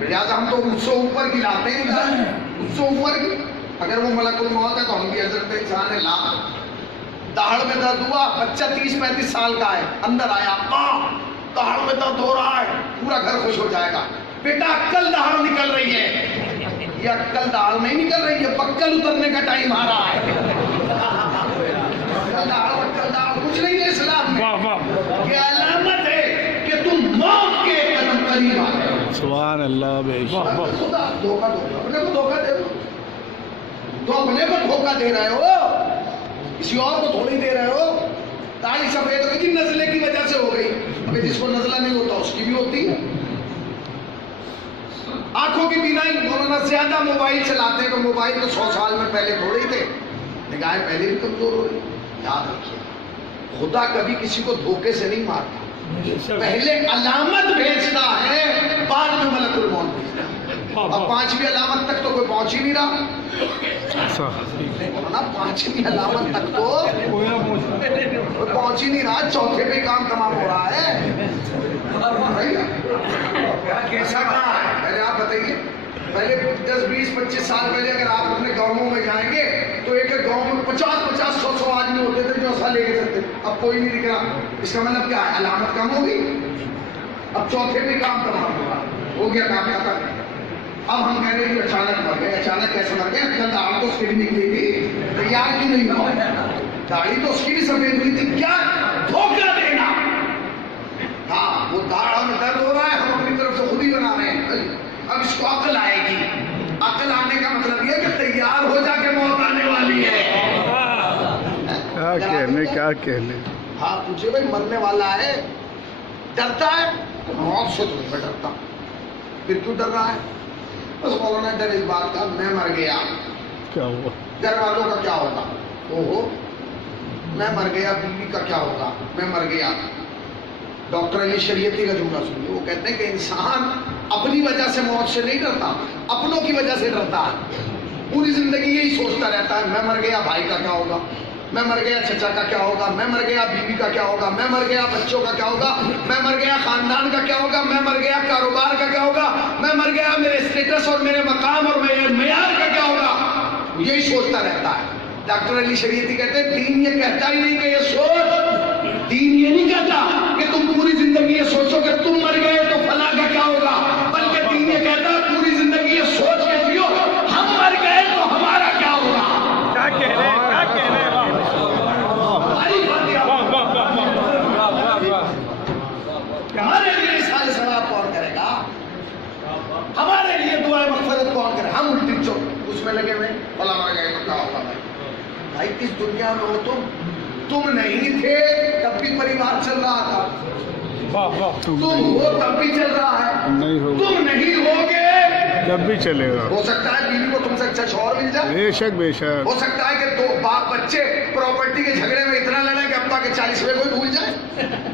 لہٰذا ہم تو اس سے اوپر کی لاتے ہیں. اس سے اوپر کی اگر وہ ملک الموت ہے تو ہم بھی حضرت انسان ہے. لا دہاڑ میں درد ہوا، بچہ 30-35 سال کا ہے، اندر آیا دہاڑ میں درد ہو رہا ہے، پورا گھر خوش ہو جائے گا. بیٹا عقل دہاڑ نکل رہی ہے. یہ عقل دہاڑ نہیں نکل رہی ہے، بکل اترنے کا ٹائم آ رہا ہے. کچھ نہیں ہے اسلام میں. یہ علامت ہے کہ تم موت کے قدم قریب آ گئے. سبحان اللہ. بے شک. خدا دھوکہ دو، اپنے کو دھوکہ دے دو. تو اپنے کو دھوکہ دے رہے ہو، کسی اور کو تھوڑی دے رہے ہو. داڑھی سفید ہوئی تھی نزلے کی وجہ سے ہو گئی. ابھی جس کو نزلہ نہیں ہوتا اس کی بھی ہوتی ہے. آنکھوں کی بینائی، مولانا زیادہ موبائل چلاتے ہیں تو موبائل تو 100 سال میں پہلے تھوڑے ہی تھے. نگاہیں پہلے بھی کمزور ہو رہی. یاد رکھیے خدا کبھی کسی کو دھوکے سے نہیں مارتا. پہلے علامت بھیجتا ہے، بعد میں ملک الموت بھیجتا ہے. اب 5ویں علامت تک تو کوئی پہنچ ہی نہیں رہا. پانچویں علامت تک تو پہنچ ہی نہیں رہا, چوتھے پہ کام تمام ہو رہا ہے. کیسا کہاں ہے پہلے آپ بتائیے. پہلے 10 20 25 سال پہلے اگر آپ اپنے گاؤں میں جائیں گے تو ایک ایک گاؤں میں 50 100 آدمی ہوتے تھے جو اصل لے کے سکتے. اب کوئی نہیں دکھ رہا. اس کا مطلب کیا ہے؟ علامت کم ہوگی. اب چوتھے پہ کام تمام ہو گیا, کام ختم. اب ہم کہہ رہے ہیں کہ اچانک مر گئے. اچانک کیسے مر گئے؟ کل داڑھی تو اس کی بھی نکلی تھی, تیار کیوں نہیں ہوا؟ داڑھی تو اس کی بھی سفید ہوئی تھی. کیا دھوکہ دینا. ہاں وہ داڑھا میں درد ہو رہا ہے, ہم اپنی طرف سے خود ہی بنا رہے ہیں. اب اس کو عقل آئے گی. عقل آنے کا مطلب یہ کہ تیار ہو جا کے موت آنے والی ہے. کیا کہنے. ہاں پوچھے بھائی مرنے والا ہے, ڈرتا ہے؟ موت سے تو نہیں ڈرتا. پھر کیوں ڈر رہا ہے؟ بس مولانا ڈر اس بات کا میں مر گیا کیا ہوا, گھر والوں کا کیا ہوگا. اوہو میں مر گیا, بیوی کا کیا ہوگا, میں مر گیا. ڈاکٹر علی شریعتی کا جملہ سنیے, وہ کہتے ہیں کہ انسان اپنی وجہ سے موت سے نہیں ڈرتا, اپنوں کی وجہ سے ڈرتا ہے. پوری زندگی یہی سوچتا رہتا ہے, میں مر گیا بھائی کا کیا ہوگا, میں مر گیا چچا کا کیا ہوگا, میں مر گیا بیوی کا کیا ہوگا, میں مر گیا بچوں کا کیا ہوگا, میں مر گیا خاندان کا کیا ہوگا, میں مر گیا کاروبار کا کیا ہوگا, میں مر گیا میرے اسٹیٹس اور میرے مقام اور میرے معیار کا کیا ہوگا. یہی سوچتا رہتا ہے. ڈاکٹر علی شریعتی کہتے ہیں دین یہ کہتا ہی نہیں کہ یہ سوچ. دین یہ نہیں کہتا کہ تم پوری زندگی یہ سوچو کہ تم مر گئے تو فلاں کا کیا ہوگا, بلکہ دین یہ کہتا ہے پوری زندگی یہ سوچ کے جیو ہم مر گئے تو ہمارا کیا ہوگا. کیا کہہ رہے ہیں, کیا کہہ رہے ہیں. ہمارے لیے سال ثواب کون کرے گا, ہمارے لیے دعائیں مغفرت کون کرے. ہم الٹی چوک اس میں لگے ہوئے فلاں مر گئے تو کیا ہوگا. بھائی کس دنیا میں ہو تم نہیں تھے تب بھی پریوار چل رہا تھا, تم ہو تب بھی چل رہا ہے, تم نہیں ہوگے جب بھی چلے گا. ہو سکتا ہے بیوی کو تم سے اچھا شوہر مل جائے, بے شک بے شک. ہو سکتا ہے کہ دو باپ بچے پراپرٹی کے جھگڑے میں اتنا لڑے کہ ابا کے 40ویں کوئی بھول جائے.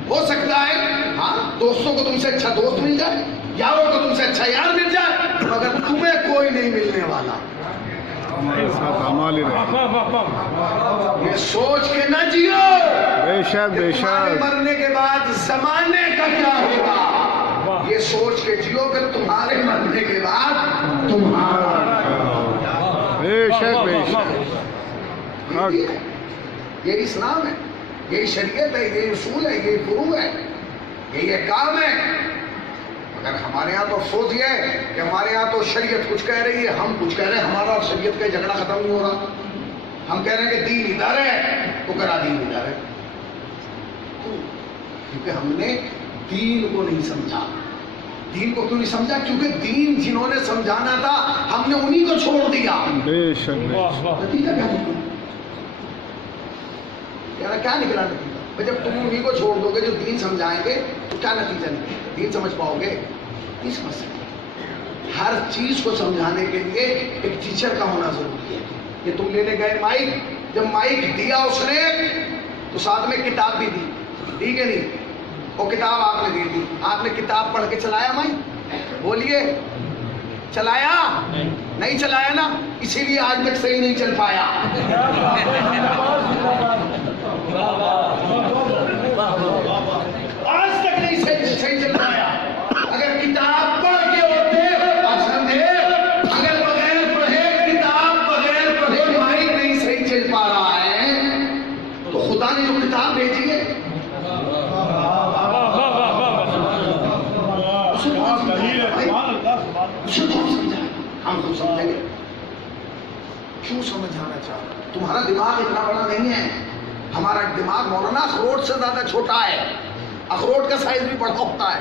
ہو سکتا ہے ہاں دوستوں کو تم سے اچھا دوست مل جائے, یاروں کو تم سے اچھا یار مل جائے, مگر تمہیں کوئی نہیں ملنے والا. ہمارے ساتھ ہمارے یہ سوچ کے نہ جیو بے شک بے شک. مرنے کے بعد زمانے کا کیا ہوگا, یہ سوچ کے جیو کہ تمہارے مرنے کے بعد تمہارا بے شک بے شک. یہ اسلام ہے, یہ شریعت ہے, یہ اصول ہے, یہ فروع ہے, یہ کام ہے. اگر ہمارے ہاں تو افسوس یہ ہے کہ ہمارے ہاں تو شریعت کچھ کہہ رہی ہے, ہم کچھ کہہ رہے ہیں. ہمارا اور شریعت کا جھگڑا ختم نہیں ہو رہا. ہم کہہ رہے ہیں کہ دین ادھر ہے, وہ کرا دین ادھر ہے. کیونکہ ہم نے دین کو نہیں سمجھا. دین کو کیوں نہیں سمجھا؟ کیونکہ دین جنہوں نے سمجھانا تھا ہم نے انہی کو چھوڑ دیا. بے شک بے شک. نتیجہ کیا نکلا؟ کیا نکلا نتیجہ؟ جب تم انہی کو چھوڑ دو گے جو دین سمجھائیں گے تو کیا نتیجہ نکلے؟ دین سمجھ پاؤ گے؟ نہیں سمجھ سکتے. ہر چیز کو سمجھانے کے لیے ایک ٹیچر کا ہونا ضروری ہے. کہ تم لینے گئے مائک, جب مائک دیا اس نے تو ساتھ میں کتاب بھی دی, ٹھیک ہے نہیں؟ وہ کتاب آپ نے دی تھی, آپ نے کتاب پڑھ کے چلایا مائک؟ بولیے چلایا؟ نہیں چلایا نا, اسی لیے آج تک صحیح نہیں چل پایا. آج تک نہیں صحیح چل پایا. اگر کتاب پڑھ کے ہوتے آپ سمجھے, اگر بغیر پڑھے کتاب بغیر پڑھے مائک نہیں صحیح چل پا رہا ہے تو خدا نے جو کتاب بھیجی ہے اسے کون سمجھا؟ ہم خود سمجھیں گے. کیوں سمجھانا چاہتا؟ تمہارا دماغ اتنا بڑا نہیں ہے. ہمارا دماغ مولانا اخروٹ سے زیادہ چھوٹا ہے. اخروٹ کا سائز بھی بڑا ہوتا ہے.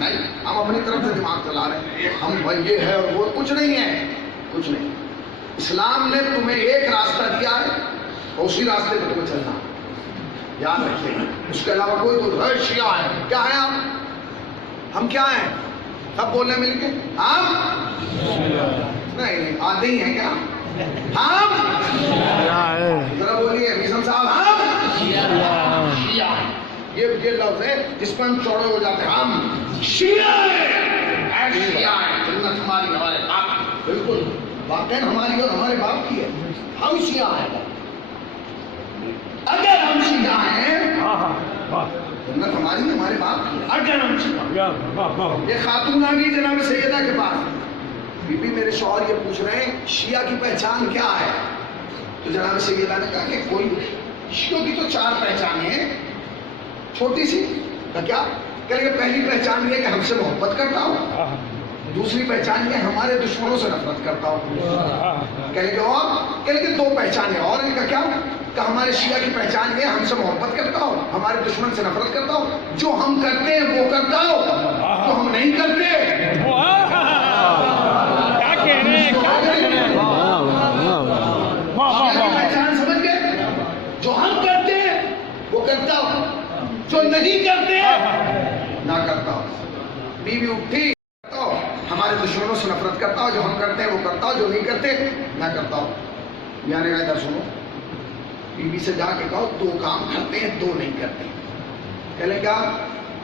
نہیں, ہم اپنی طرف سے دماغ چلا رہے ہیں. ہم بھائی یہ ہے اور وہ کچھ نہیں ہے, کچھ نہیں. اسلام نے تمہیں ایک راستہ دیا ہے اور اسی راستے پہ تمہیں چلنا. یاد رکھیے, اس کے علاوہ کوئی تو شیعہ ہے. کیا ہے آپ؟ ہم کیا ہیں؟ سب بولنے مل کے ہم نہیں آتے ہی ہیں. کیا ہم ذرا بولیے میزم صاحب, ہم شیعہ. یہ لفظ ہے جس پر ہم چوڑے ہو جاتے ہیں. ہم شیعہ ہیں، شیعہ ہیں، جنت ہماری ہمارے باپ. بالکل واقعی ہماری اور ہمارے باپ کی ہے. ہم شیعہ ہیں. اگر ہم شیعہ ہیں جنت ہماری ہمارے باپ کی ہے. اگر ہم شیعہ. یہ خاتون آ گئی جناب سیدہ کے پاس. بی بی میرے شوہر یہ پوچھ رہے ہیں شیعہ کی پہچان کیا ہے؟ تو جناب سیدہ نے کہا کہ کوئی شیعوں کی تو 4 پہچانیں ہیں چھوٹی سی. کیا کہ پہلی پہچان یہ کہ ہم سے محبت کرتا ہوں، دوسری پہچان یہ ہمارے دشمنوں سے نفرت کرتا ہوں. کہ 2 پہچانیں اور ان کا کیا کہ ہمارے شیعہ کی پہچان یہ ہم سے محبت کرتا ہوں، ہمارے دشمن سے نفرت کرتا ہوں، جو ہم کرتے ہیں وہ کرتا ہوں، جو ہم نہیں کرتے پہچان سمجھ گئے. جو ہم کرتے ہیں وہ کرتا ہوں، جو نہیں کرتے نہ کرتا ہوں. بیوی اٹھی ہمارے دشمنوں سے نفرت کرتا ہوں، جو ہم کرتے ہیں وہ کرتا ہوں، جو نہیں کرتے نہ کرتا ہوں. یعنی ادھر سنو، بیوی سے جا کے کہو 2 کام کرتے ہیں 2 نہیں کرتے.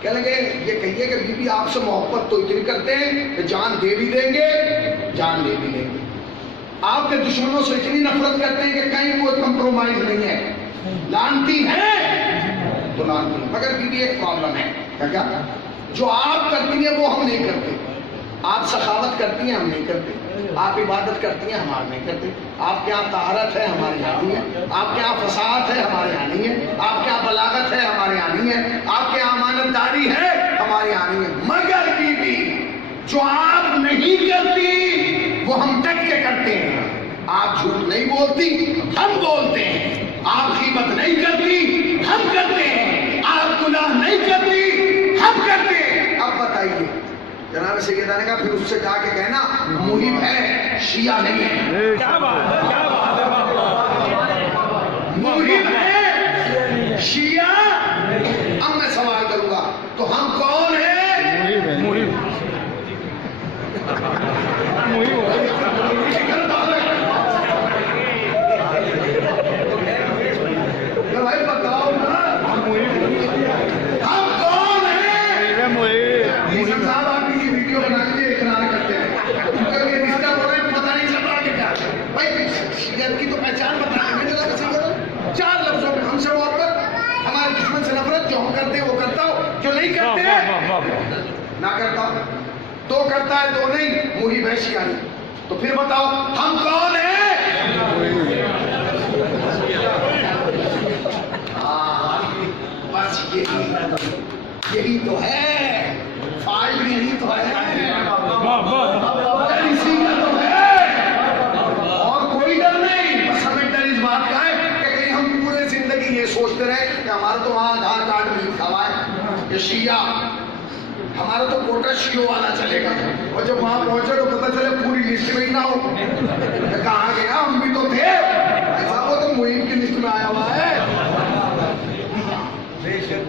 کہہ لیں گے یہ کہیے کہ بیوی آپ سے محبت تو اتنی کرتے ہیں کہ جان دے بھی دیں گے، جان دے بھی دیں گے. آپ کے دشمنوں سے اتنی نفرت کرتے ہیں کہ کہیں کوئی کمپرومائز نہیں ہے. لانتی ہیں تو لانتی ہیں. مگر بیوی ایک پرابلم ہے. کیا جو آپ کرتی ہیں وہ ہم نہیں کرتے. آپ سخاوت کرتی ہیں ہم نہیں کرتے. آپ عبادت کرتی ہیں ہمارے نہیں کرتے. آپ کے یہاں طہارت ہے ہمارے یہاں نہیں ہے. آپ کے یہاں فصاحت ہے ہمارے یہاں نہیں ہے. آپ کے یہاں بلاغت ہے ہمارے یہاں نہیں ہے. آپ کے یہاں امانت داری ہے ہمارے یہاں نہیں ہے. مگر بیوی جو آپ نہیں کرتی وہ ہم ڈٹ کے کرتے ہیں. آپ جھوٹ نہیں بولتی ہم بولتے ہیں. آپ غیبت نہیں کرتی ہم کرتے ہیں. آپ گناہ نہیں کرتی ہم کرتے ہیں. اب بتائیے جناب سیدہ نے کہا پھر اس سے جا کے کہنا محب ہے شیعہ نہیں ہے. محب ہے شیعہ. اب میں سوال کروں گا تو ہم کون ہیں؟ بھائی بتاؤ نا ہم کون ہیں؟ صاحب آپ کی ویڈیو بنا کے اقرار کرتے ہیں کیونکہ یہ ڈسٹرب ہو رہے ہیں، پتہ نہیں چل رہا کہ کیا. بھائی شیعت کی تو پہچان بتائیں گے. 4 لفظوں میں ہم سے محبت، ہمارے دشمن سے نفرت، جو ہم کرتے ہیں وہ کرتا ہوں، جو نہیں کرتے نہ کرتا. 2 کرتا ہے 2 نہیں، محب ہے شیعہ نہیں. تو پھر بتاؤ ہم کون ہیں؟ بس یہی تو ہے فائل. یہی تو ہے اسی کا تو ہے. اور کوئی ڈر نہیں. بس ہمیں ڈر اس بات کا ہے کہ کہیں ہم پورے زندگی یہ سوچتے رہے کہ ہمارا تو وہاں آدھار کارڈ میں لکھا ہوا ہے کہ شیعہ، ہمارا تو کوٹا شیعوں والا چلے گا. اور جب وہاں پہنچے تو پتہ چلے پوری لسٹ میں ہی نہ ہو. کہاں گیا؟ ہم بھی تو تھے. ایسا وہ تو محب کی لسٹ میں آیا ہوا ہے.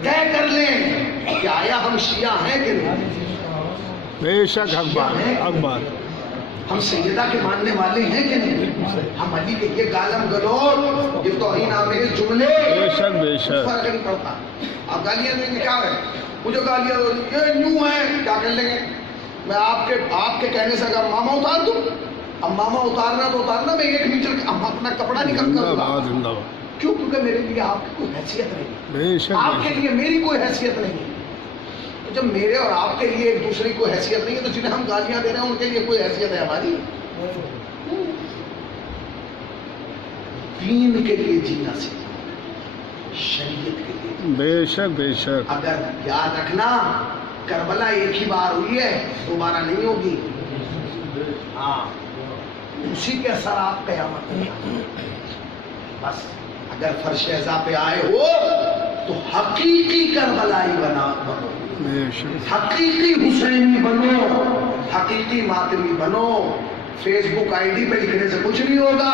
طے کر لیں کہ آیا ہم شیعہ ہیں کہ نہیں. بے شک حق بات. ہم سیدہ کے ماننے والے ہیں کہ نہیں. ہم علی کے یہ گالم گلوٹ، یہ توہین آمیز جملے فرق نہیں پڑتا. آپ گالیاں دیں گے کیا ہے؟ مجھے گالیاں یہ یوں ہے کیا کر لیں گے. میں آپ کے کہنے سے اگر ماما اتار دوں، اب ماما اتارنا تو اتارنا، میں 1 میٹر اپنا کپڑا نہیں کم کروں گا. کیوں؟ کیونکہ میرے لیے آپ کی کوئی حیثیت نہیں. آپ کے لیے میری کوئی حیثیت نہیں. تو جب میرے اور آپ کے لیے ایک دوسرے کی کوئی حیثیت نہیں ہے تو جنہیں ہم گالیاں دے رہے ہیں ان کے لیے کوئی حیثیت ہے ہماری؟ دین کے لیے جینا سیکھنا، شریعت کے لیے. بے شک. اگر یاد رکھنا کربلا ایک ہی بار ہوئی ہے، دوبارہ نہیں ہوگی. ہاں اسی کے اثرات قیامت میں. بس اگر فرش اعزا پہ آئے ہو تو حقیقی کربلائی بنو، حقیقی حسینی بنو، حقیقی ماتمی بنو. فیس بک آئی ڈی پہ لکھنے سے کچھ نہیں ہوگا.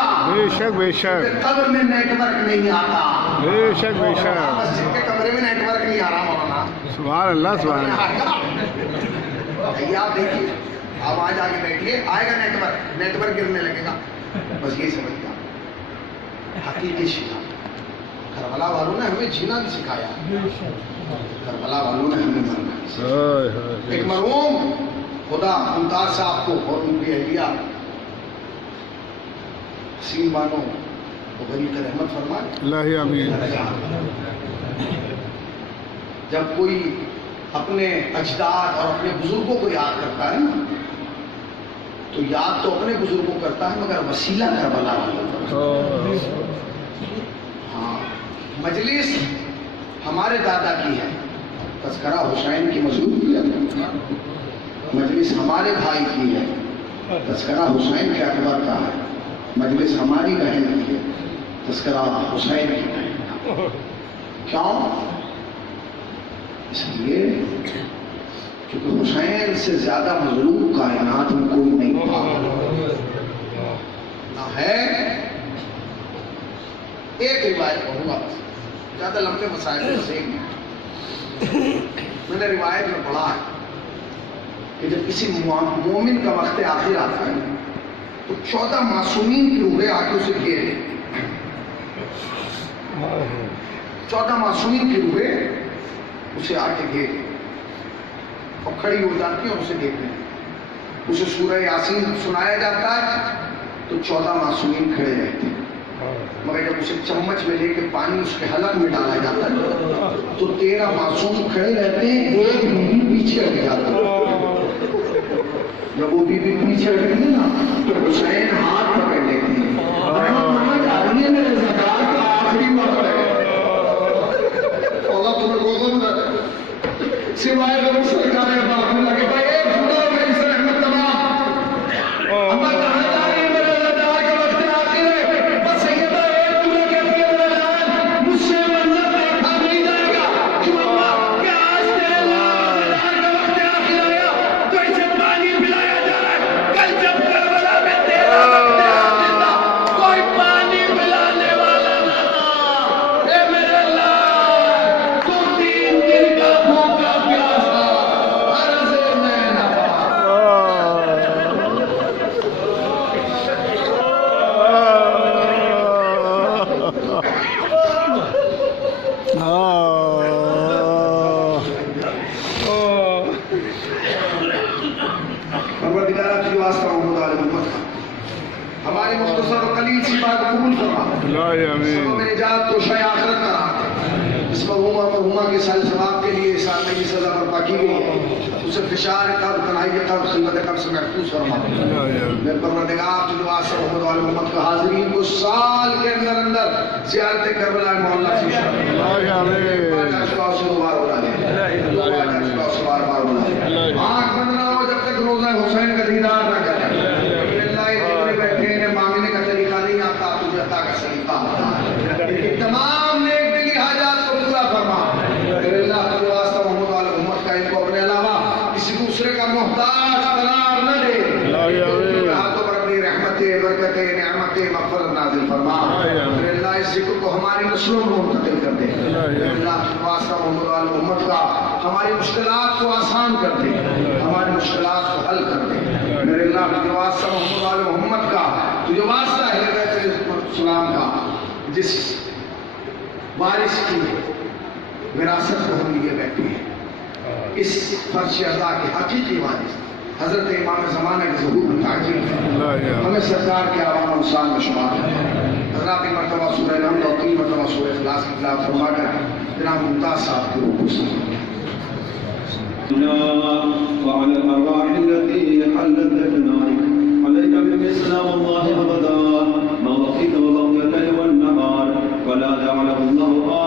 بے شک. قبر میں نیٹ ورک نہیں آتا. بے شک. مسجد کے کمرے میں نیٹ ورک نہیں آ رہا مولانا. سبحان اللہ سبحان اللہ. آپ دیکھیے آپ آج آگے بیٹھیے، آئے گا نیٹ ورک گرنے لگے گا. بس یہی سمجھ گیا حقیقی شیعہ. کربلا والوں نے ہمیں جینا بھی سکھایا، کربلا والوں نے ہمیں مرنا بھی سکھایا۔ ایک مرحوم خدا ممتاز صاحب کو اور ان کی اہلیہ حسین بانو وہ غریب کا رحمت فرمائے، اللہ آمین۔ جب کوئی اپنے اجداد اور اپنے بزرگوں کو یاد کرتا ہے نا تو یاد تو اپنے بزرگوں کرتا ہے مگر وسیلہ کربلا والا۔ ہاں، مجلس ہمارے دادا کی ہے، تذکرہ حسین کی مضبوط کیا ہے، مجلس ہمارے بھائی کی ہے، تذکرہ حسین کے اکبر کا ہے، مجلس ہماری بہن کی ہے، تذکرہ حسین کی ہے۔ کیوں؟ اس لیے کیونکہ حسین سے زیادہ مظلوم کائنات میں کوئی نہیں تھا نہ ہے۔ ایک روایت پڑھوں گا، زیادہ لمبے مسائل میں میں نے روایت میں پڑھا ہے کہ جب کسی مومن کا وقت آخر آتا ہے تو 14 معصومین کی روحیں آ کے اسے گھیر لیں، 14 معصومین کی روحیں اسے آ کے گھیر اور کھڑی ہو جاتی ہیں اور اسے دیکھتے ہیں، اسے سورہ یاسین سنایا جاتا ہے تو 14 معصومین کھڑے رہتے ہیں، مگر جب اسے چمچ میں لے کے پانی اس کے حلق میں ڈالا جاتا ہے تو 13 معصوم کھڑے رہتے ہیں، ایک بیوی پیچھے ہٹ جاتا ہے۔ جب وہ بیوی پیچھے ہٹتی ہے نا تو حسین ہاتھ پکڑ لیتے ہیں، میرے سرکار کا آخری وقت ہے، اللہ تمہیں گوزم دے سوائے جب سرکار باقی لگے بھائی ایک خدا میری سے رحمت تمام اما کہاں جا رہی ہے میرے لدار کا وقت آخر ہے، بس سیدہ ایک تمہیں کہتی ہے میرے لدار مجھ سے منظر دیکھا نہیں جائے گا، کیوں اللہ کہ آج تیرے لدار کا وقت آخر آیا تو اسے پانی پلایا جا رہا ہے، کل جب کربلا میں تیرا وقت آخر تھا کوئی پانی پلانے والا نہ تھا، اے میرے اللہ تو 3 دن کا بھوکا پیاسا عرض میں نہ پروردگارہ تجھے واسطہ محمد علیہ محمد کا ہماری مختصر و قلیل سی بات قبول فرما، اللہ آمین۔ سبب نجات تو شے آخرت کا راہ، اس مرحومہ مرحومہ کے سال ثواب کے لیے اس آدمی کی سزا برپا کی گئی ہے، اسے فشار قبر تنہائی قبر خلوت قبر سے محفوظ فرما۔ میرے پروردگار تجھے واسطہ محمد علیہ محمد کا حاضرین کو سال کے اندر اندر زیارت کربلا محلہ سے شامل، اللہ آمین۔ آنکھ بند نہ ہو جب تک روزہ حسین کا دیدار نہ کرے، اللہ جتنے بیٹھے ہیں مانگنے کا طریقہ نہیں آتا، تجھے عطا کا سلیقہ آتا ہے، لیکن تمام نیک دلی حاجات کو پورا فرما۔ میرے اللہ تجھے واسطہ محمد علیہ محمد کا ان کو اپنے علاوہ کسی دوسرے کا محتاج قرار نہ دے، ہاتھوں پر اپنی رحمتیں برکتیں نعمتیں مغفرت نازل فرما۔ میرے اللہ اس ذکر کو ہماری نسلوں میں منتقل کر دے، میرے اللہ تجھے واسطہ محمد علیہ محمد کا ہماری مشکلات کو آسان کر دے، ہماری مشکلات کو حل کر دے، میرے اللہ تجھے واسطہ محمد علیہ محمد کا تجھے واسطہ اہل بیت علیہ السلام کا جس وارث کی وراثت کو ہم لیے بیٹھے ہیں، اس فرش اعضاء کے حقیقی وارث حضرت امام زمانہ کے ظہور میں تعجیل ہے، ہمیں سرکار کے عوام انسان میں شمار ہے۔ حضرات کی مرتبہ سورہ الحمد اور 3 مرتبہ سورہ اخلاص کی تلاوت فرما کر جناب ممتاز صاحب کی روح سے وعلى الأرواح التي حلت أجنائك عليك بالإسلام الله أبدا ما بقيت وبقي الليل والنهار ولا جعله الله